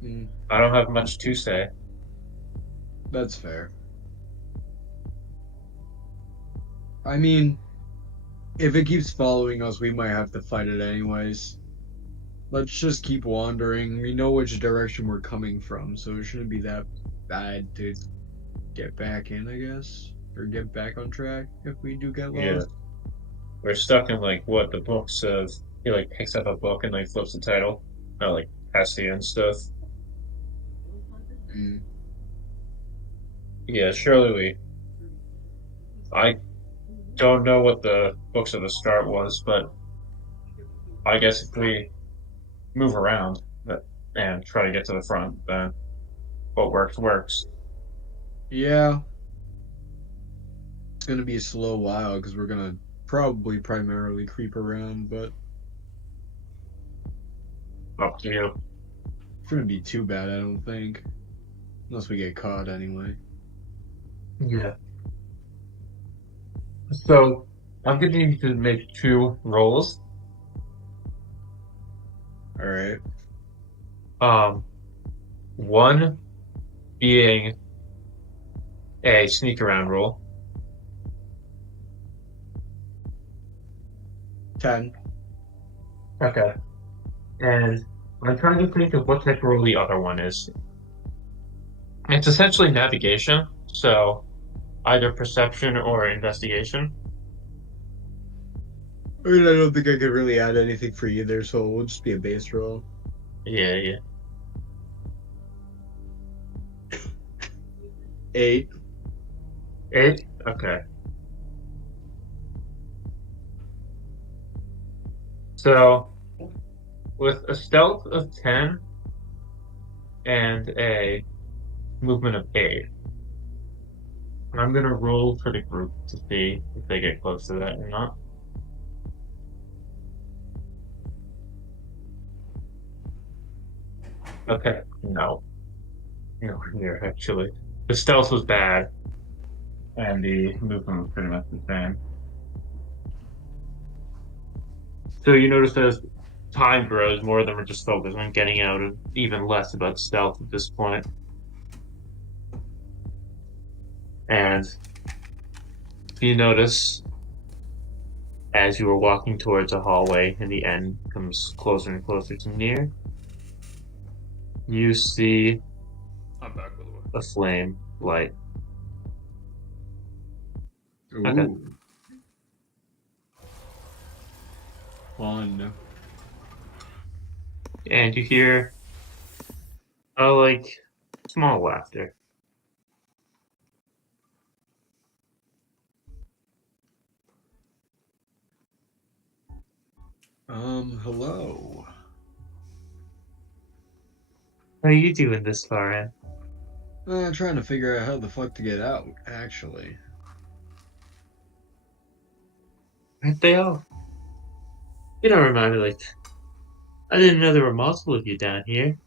Hmm, I don't have much to say. that's fair. I mean, if it keeps following us, we might have to fight it anyways. Let's just keep wandering. We know which direction we're coming from, so it shouldn't be that bad to get back in, I guess. Or get back on track if we do get lost. Yeah. We're stuck in what the books of he picks up a book and flips the title. Past the end stuff. Mm. Yeah, surely I don't know what the books of the start was, but I guess if we move around and try to get to the front, then what works. Yeah. It's gonna be a slow while because we're gonna probably primarily creep around, but Up to you. it shouldn't be too bad, I don't think. Unless we get caught anyway. Yeah. So I'm gonna need to make 2 rolls. Alright. One being a sneak around roll. 10. Okay. And I'm trying to think of what type of roll the other one is. It's essentially navigation, so either perception or investigation. I mean, I don't think I could really add anything for either, so it will just be a base roll. Yeah. 8. 8? Okay. So, with a stealth of 10 and a movement of 8, I'm going to roll for the group to see if they get close to that or not. Okay, no. Nowhere near, actually. The stealth was bad, and the movement was pretty much the same. So you notice as time grows, more of them are just focused on getting out, and even less about stealth at this point. And you notice as you are walking towards a hallway and the end comes closer and closer to near, you see I'm back, by the way. a flame light. Ooh. Okay. Fun. And you hear small laughter. Hello. How are you doing this far in? Trying to figure out how the fuck to get out, actually. Aren't they all? You don't remind me I didn't know there were multiple of you down here.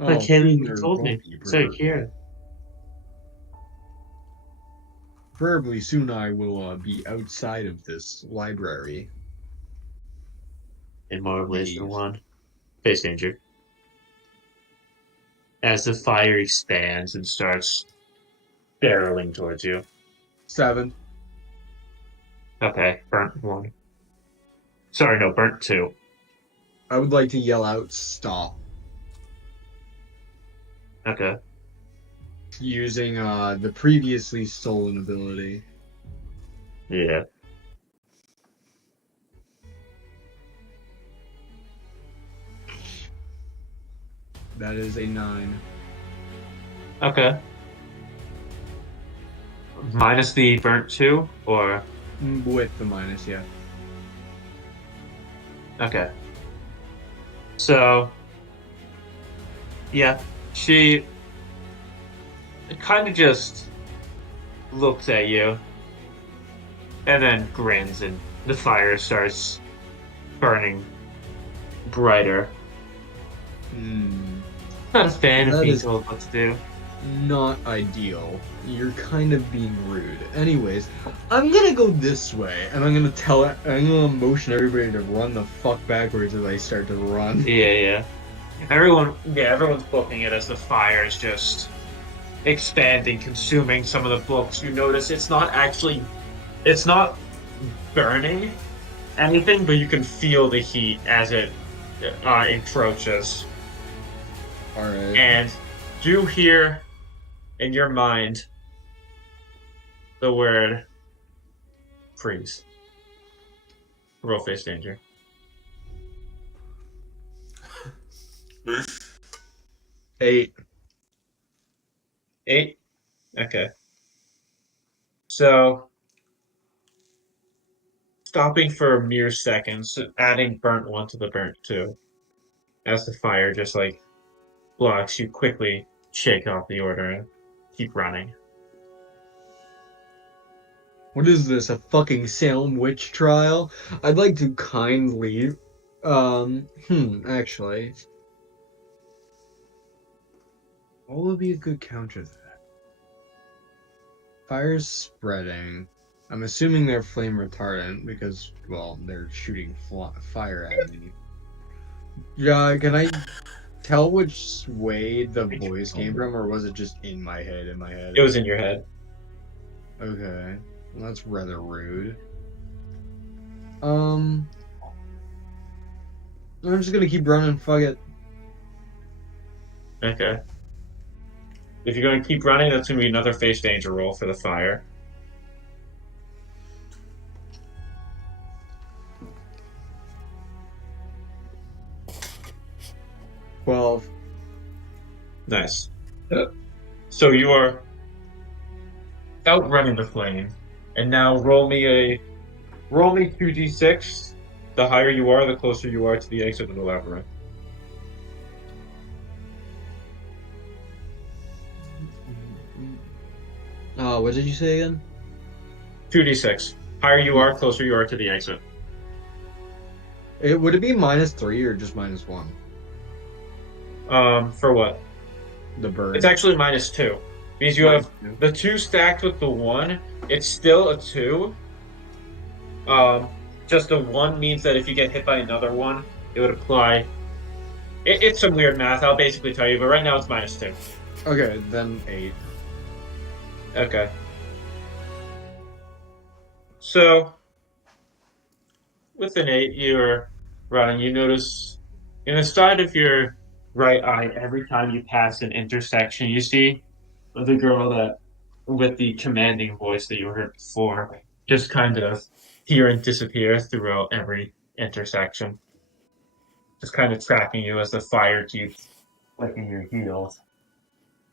Oh, Kaylee soon even there told won't me. be, So here. Preferably soon I will be outside of this library. In more ways than Jeez. one. Face danger. As the fire expands and starts barreling towards you. 7. Okay, burnt 1. Sorry, no, burnt 2. I would like to yell out, stop. Okay. Using the previously stolen ability. Yeah. That is a 9. Okay. Minus the burnt 2, or? With the minus, yeah. Okay. So, yeah, she kind of just looks at you and then grins, and the fire starts burning brighter. Not a fan of That being is- told what to do. Not ideal. You're kind of being rude. Anyways, I'm gonna go this way, and I'm gonna motion everybody to run the fuck backwards as I start to run. Yeah. Everyone's booking it as the fire is just expanding, consuming some of the books. You notice it's not burning anything, but you can feel the heat as it encroaches. Alright. And you hear in your mind the word freeze. Roll face danger. 8. 8? Okay. So, stopping for mere seconds, adding burnt 1 to the burnt 2, as the fire just blocks, you quickly shake off the order and keep running. What is this, a fucking Salem witch trial? I'd like to kindly, actually. What would be a good counter to that? Fire's spreading. I'm assuming they're flame retardant because, well, they're shooting fire at me. Yeah, can I tell which way the voice came from, or was it just in my head? It was in your head. Okay. Well, that's rather rude. I'm just gonna keep running, fuck it. Okay. If you're going to keep running, that's going to be another face danger roll for the fire. Well, Nice. So you are outrunning the flame. And now roll me 2d6. The higher you are, the closer you are to the exit of the labyrinth. What did you say again? 2d6. Higher you are, closer you are to the exit. Would it be -3 or just -1? For what? The bird. It's actually -2. Because you have the 2 stacked with the 1. It's still a 2. Just a 1 means that if you get hit by another 1, it would apply. It's some weird math. I'll basically tell you, but right now it's -2. Okay, then 8. Okay. So, with an 8, you're running. You notice in the side of your right eye, every time you pass an intersection, you see the girl that with the commanding voice that you heard before just kind of appear and disappear throughout every intersection. Just kind of tracking you as the fire keeps licking your heels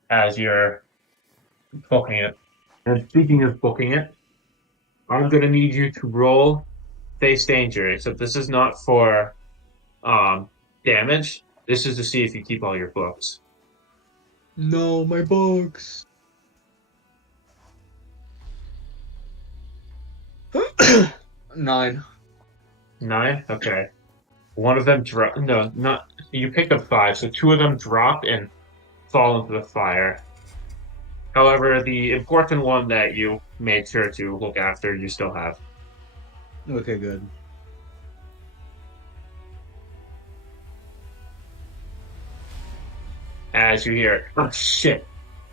as you're booking it. And speaking of booking it, I'm going to need you to roll face danger, except this is not for damage. This is to see if you keep all your books. No, my books. 9. 9? Okay. One of them drop. No, not. You picked up 5, so 2 of them drop and fall into the fire. However, the important one that you made sure to look after, you still have. Okay, good. As you hear, oh shit,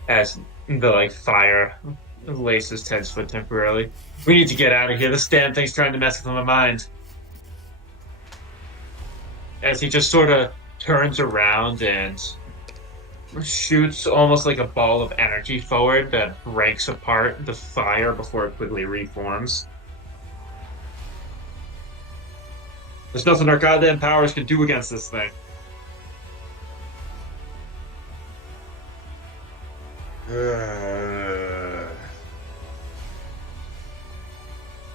as the fire laces Ted's foot temporarily. We need to get out of here. This damn thing's trying to mess with my mind. As he just sort of turns around and shoots almost like a ball of energy forward that breaks apart the fire before it quickly reforms. There's nothing our goddamn powers can do against this thing.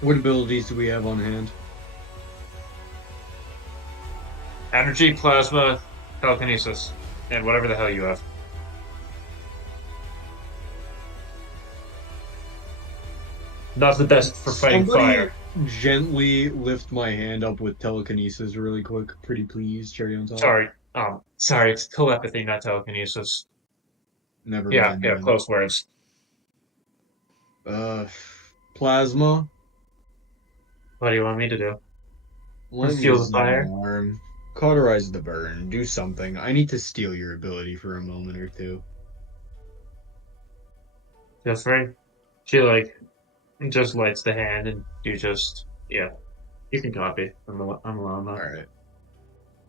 What abilities do we have on hand? Energy, plasma, telekinesis, and whatever the hell you have. Not the best for fighting fire. Gently lift my hand up with telekinesis really quick. Pretty please, cherry on top. Sorry, it's telepathy, not telekinesis. Never Yeah, mind. yeah, close words. Plasma. What do you want me to do? Let me Steal the fire? arm. Cauterize the burn. Do something. I need to steal your ability for a moment or two. That's right. She just lights the hand, and you just you can copy. I'm alone now. Alright.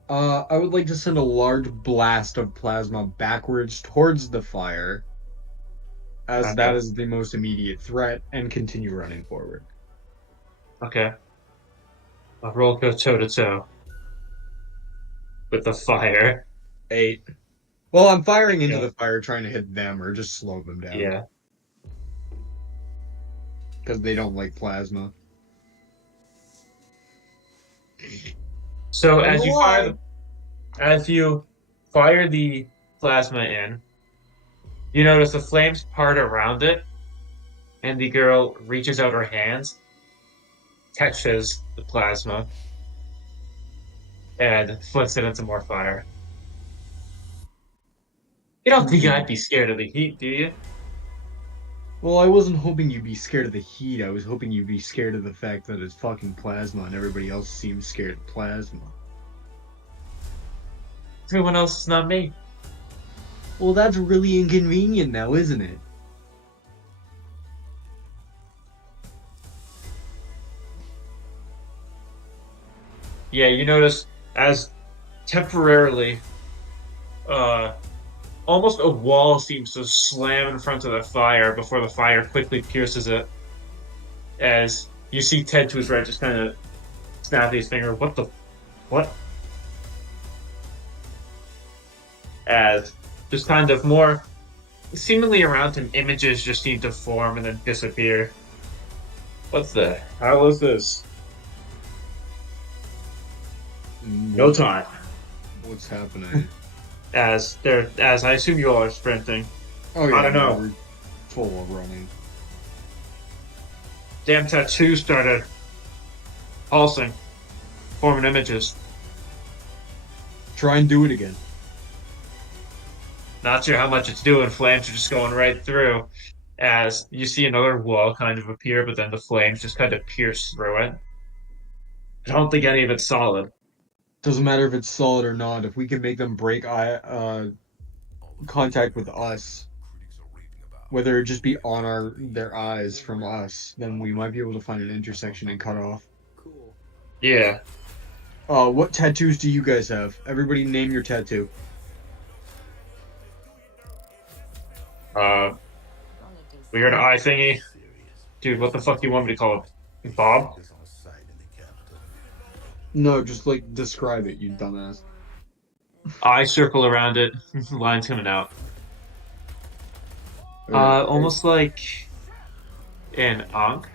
I would like to send a large blast of plasma backwards towards the fire, as that is the most immediate threat, and continue running forward. Okay. I'll roll go toe to toe with the fire. 8. Well, I'm firing into the fire, trying to hit them or just slow them down. Yeah. Because they don't like plasma. So as you fire the plasma in, you notice the flames part around it, and the girl reaches out her hands, catches the plasma, and flicks it into more fire. You don't think I'd be scared of the heat, do you? Well, I wasn't hoping you'd be scared of the heat. I was hoping you'd be scared of the fact that it's fucking plasma and everybody else seems scared of plasma. Everyone else is not me. Well, that's really inconvenient now, isn't it? Yeah, you notice as temporarily, almost a wall seems to slam in front of the fire before the fire quickly pierces it. As you see Ted to his right just kind of snap his finger. What? As just kind of more seemingly around him, images just seem to form and then disappear. What the hell is this? No time. What's happening? As I assume you all are sprinting. Oh yeah, I don't know. we're full of running. Damn tattoo started pulsing, forming images. Try and do it again. Not sure how much it's doing. Flames are just going right through. As you see another wall kind of appear, but then the flames just kind of pierce through it. I don't think any of it's solid. Doesn't matter if it's solid or not. If we can make them break contact with us, whether it just be on their eyes from us, then we might be able to find an intersection and cut off. Cool. Yeah. What tattoos do you guys have? Everybody name your tattoo. We heard an eye thingy. Dude, what the fuck do you want me to call it? Bob? No, just like describe it, you dumbass. Eye circle around it. Lines coming out. Almost like an Ankh,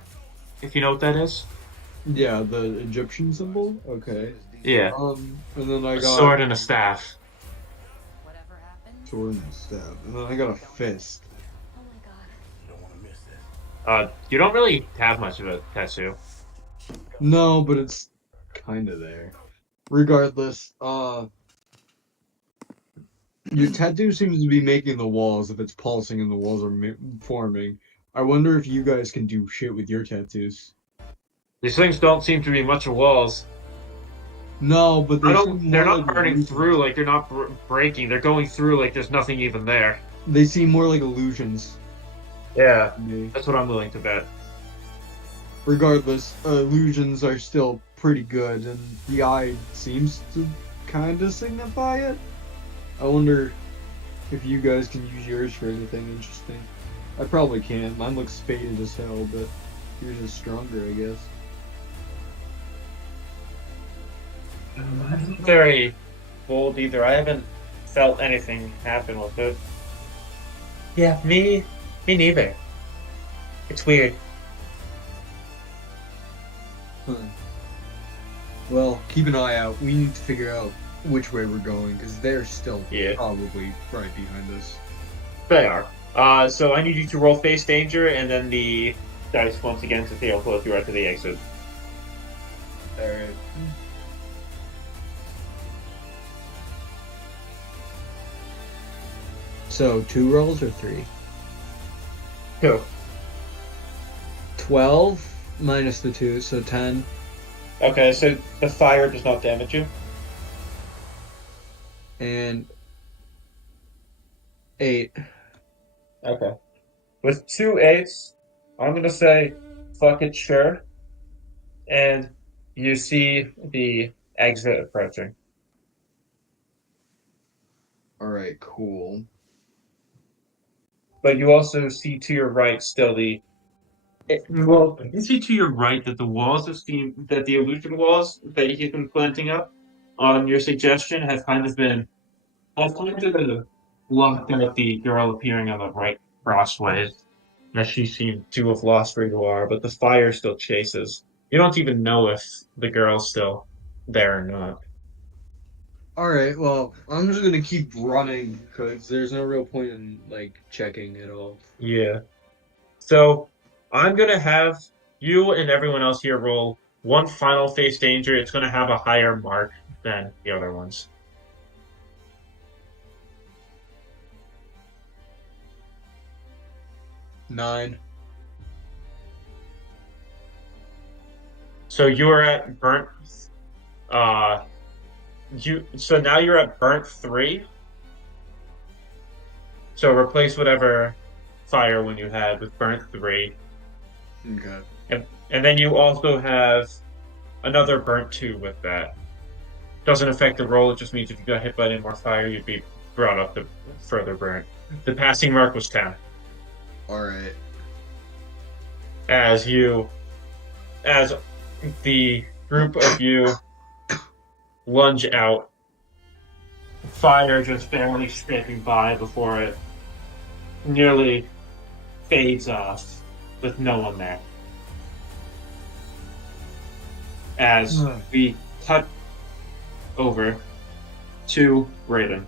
if you know what that is. Yeah, the Egyptian symbol? Okay. Yeah. And then I A got sword and a staff. Whatever happened? sword and staff. And then I got a fist. Oh my god. You don't really have much of a tattoo. No, but it's kinda there. Regardless, your tattoo seems to be making the walls if it's pulsing and the walls are forming. I wonder if you guys can do shit with your tattoos. These things don't seem to be much of walls. No, but They're seem not more like burning illusions. through like they're not breaking. They're going through like there's nothing even there. They seem more like illusions Yeah. to me. That's what I'm willing to bet. Regardless, illusions are still pretty good, and the eye seems to kind of signify it. I wonder if you guys can use yours for anything interesting. I probably can't. Mine looks faded as hell, but yours is stronger, I guess. Very bold either. I haven't felt anything happen with it. Yeah, me neither. It's weird. Huh. Well, keep an eye out. We need to figure out which way we're going, because they're still Yeah. probably right behind us. They are. So I need you to roll face danger and then the dice once again to fail close you right to the exit. Alright. So, 2 rolls or 3? Two. 12 minus the 2, so 10. Okay, so the fire does not damage you. And 8. Okay. With 2 8s, I'm gonna say fuck it, sure. And you see the exit approaching. Alright, cool. But you also see to your right still you see to your right that the walls of steam, that the illusion walls that he's been planting up on your suggestion have kind of locked out the girl appearing on the right crossways, as she seemed to have lost where you are, but the fire still chases. You don't even know if the girl's still there or not. Alright, well, I'm just gonna keep running, because there's no real point in, checking at all. Yeah. So I'm gonna have you and everyone else here roll one final face danger. It's gonna have a higher mark than the other ones. 9. So you are at burnt. So now you're at burnt 3. So replace whatever fire one you had with burnt 3, Okay. and then you also have another burnt 2 with that. Doesn't affect the roll. It just means if you got hit by any more fire, you'd be brought up to further burnt. The passing mark was 10. Alright. As the group of you lunge out, fire just barely scraping by before it nearly fades off with no one there. As we cut over to Bradyn.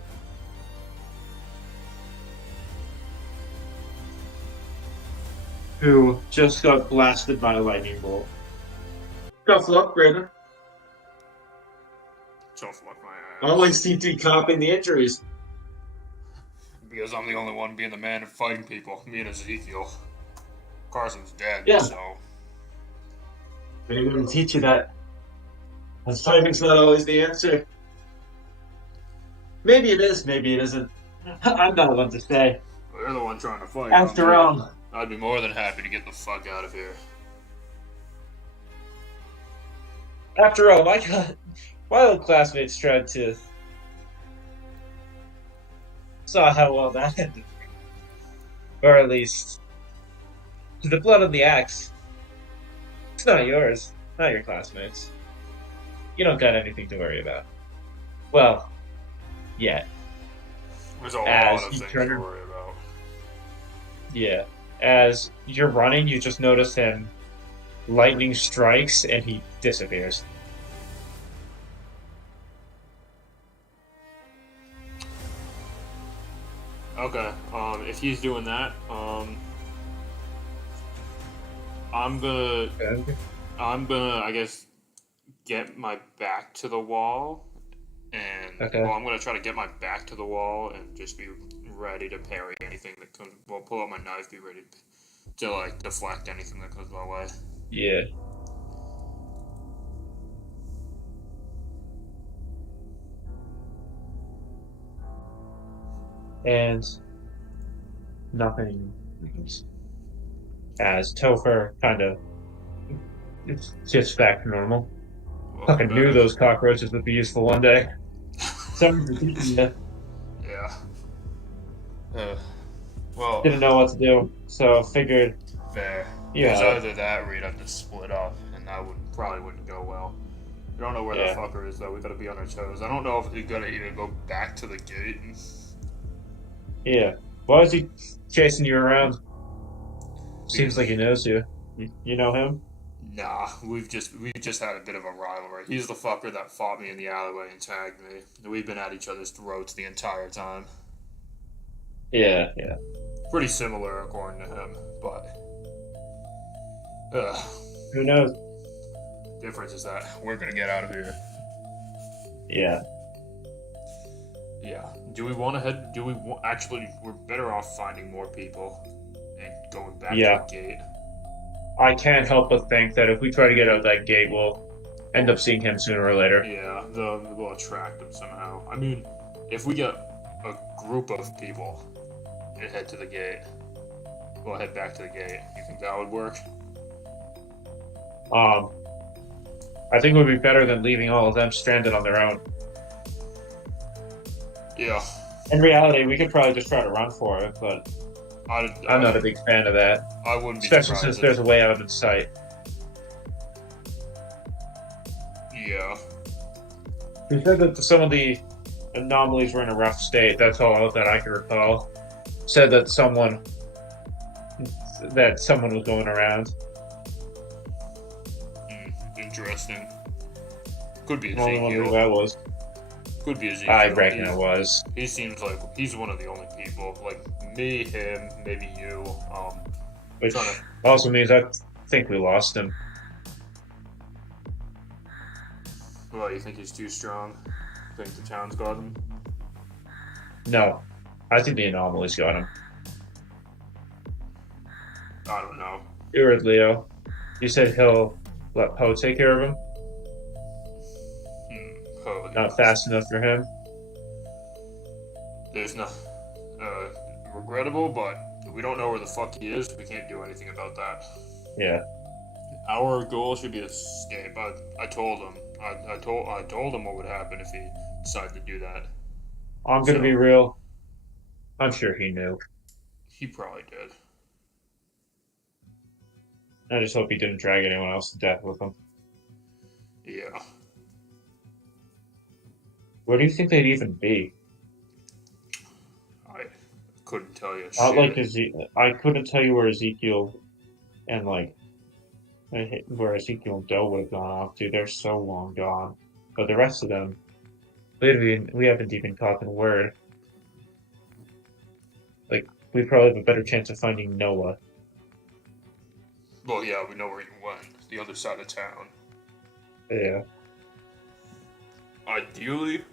Who just got blasted by a lightning bolt. Tough luck, Bradyn. Tough luck, my ass. Always seem to be copying the injuries. Because I'm the only one being the man and fighting people. Me and Ezekiel. Carson's dead, Yeah. so. Maybe we'll teach you that. Fighting's not always the answer. Maybe it is, maybe it isn't. I'm not one to say. Well, you're the one trying to fight. After all, I'd be more than happy to get the fuck out of here. my old classmates tried to. Saw how well that ended. Or at least, the blood on the axe. It's not yours, not your classmates. You don't got anything to worry about. Well, yet. There's a lot As of you things turn- to worry about. Yeah. As you're running, you just notice him. Lightning strikes and he disappears. Okay, if he's doing that, I'm gonna, I guess, get my back to the wall, and, Okay. well, I'm gonna try to get my back to the wall and just be ready to parry anything that comes, well, pull out my knife, be ready to, like, deflect anything that comes my way. Yeah. And nothing happens. As Topher kind of gets back to normal. Well, Fucking knew better. those cockroaches would be useful one day. Someone yeah, Yeah. Well, didn't know what to do, so figured. fair. Yeah. Because either that or we'd have to split up, and that probably wouldn't go well. We don't know where Yeah. the fucker is, though. We gotta be on our toes. I don't know if he's gonna even go back to the gate. Yeah. Why is he chasing you around? Seems like he knows you. You know him? Nah, we've just had a bit of a rivalry. He's the fucker that fought me in the alleyway and tagged me. We've been at each other's throats the entire time. Yeah. Pretty similar according to him, but Who knows? difference is that we're gonna get out of here. Yeah. Yeah. Do we want to head? Actually, we're better off finding more people and going back Yeah. to the gate. I can't help but think that if we try to get out that gate, we'll end up seeing him sooner or later. Yeah, we'll attract them somehow. I mean, if we get a group of people and head to the gate, we'll head back to the gate. You think that would work? I think it would be better than leaving all of them stranded on their own. Yeah. In reality, we could probably just try to run for it, but I'm not a big fan of that. I wouldn't be Especially surprised since if- there's a way out in sight. Yeah. He said that some of the anomalies were in a rough state. That's all that I can recall. Said that someone was going around. Interesting. Could be I only wonder who Ezekiel. that was. Could be Ezekiel. I reckon it was. He seems like he's one of the only people. Like me, him, maybe you. Which trying to- also means I think we lost him. Well, you think he's too strong? Think the town's got him? No. I think the anomalies got him. I don't know. You heard Leo. You said he'll let Poe take care of him? Oh, Not fast enough for him? There's no regrettable, but we don't know where the fuck he is. We can't do anything about that. Yeah. Our goal should be escape. I told him. I told him what would happen if he decided to do that. I'm gonna So- be real. I'm sure he knew. He probably did. I just hope he didn't drag anyone else to death with him. Yeah. Where do you think they'd even be? couldn't tell you Not shit. like I couldn't tell you where Ezekiel and like where Ezekiel and Doe would have gone off to. They're so long gone. But the rest of them, we haven't even gotten word. Like we probably have a better chance of finding Noah. Well, yeah, we know where he went. The other side of town. Yeah. Ideally,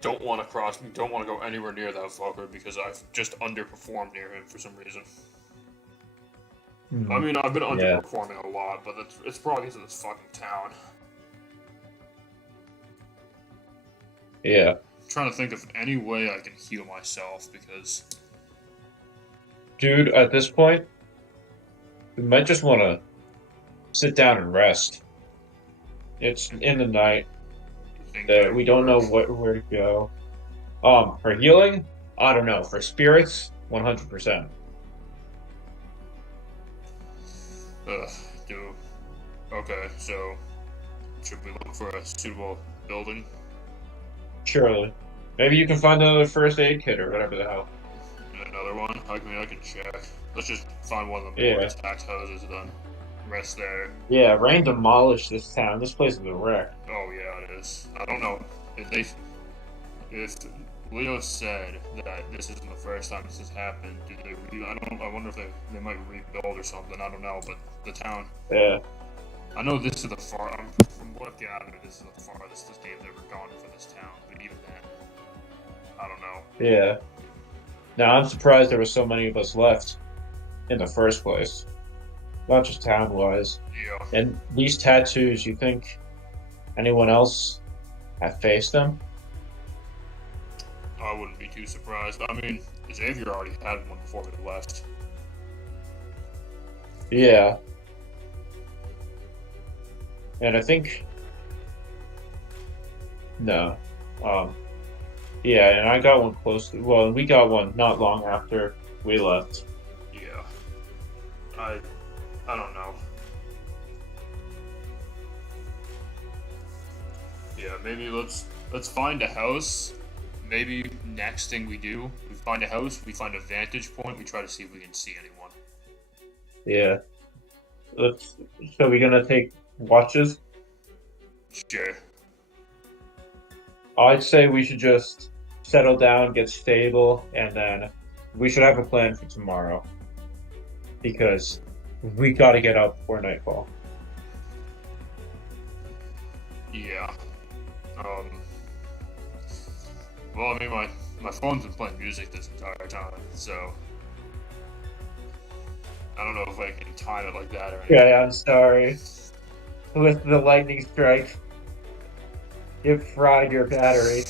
don't want to go anywhere near that fucker because I've just underperformed near him for some reason. I mean, I've been underperforming a lot, but it's probably because of this fucking town. Yeah. I'm trying to think of any way I can heal myself because... Dude, at this point, we might just want to sit down and rest. It's in the night. We don't know where to go. For healing, I don't know. For spirits, 100%. Dude. Okay, so should we look for a suitable building? Surely. Maybe you can find another first aid kit or whatever the hell. Another one? I can check. Let's just find one of them more attacked houses and then rest there. Yeah, Rain demolished this town. This place is a wreck. Oh yeah, it is. I don't know if Leo said that this isn't the first time this has happened. Do they? I wonder if they might rebuild or something. I don't know, but the town. Yeah. I know this is the far. From what I've gathered, this is the farthest this game's ever gone for this town. But even then, I don't know. Yeah. Now I'm surprised there were so many of us left in the first place. Not just town-wise. Yeah. And these tattoos, you think anyone else have faced them? I wouldn't be too surprised. I mean, Xavier already had one before we left. Yeah. And I think... No. Yeah, and I got one close to... Well, we got one not long after we left. Yeah. I don't know. Yeah, maybe let's find a house. Maybe next thing we do, we find a house, we find a vantage point, we try to see if we can see anyone. Yeah. So we're gonna take watches? Sure. I'd say we should just settle down, get stable, and then we should have a plan for tomorrow. Because we gotta get up before nightfall. Yeah. Well, I mean, my phone's been playing music this entire time, so I don't know if I can time it like that or anything. Yeah, I'm sorry. With the lightning strike, it fried your battery.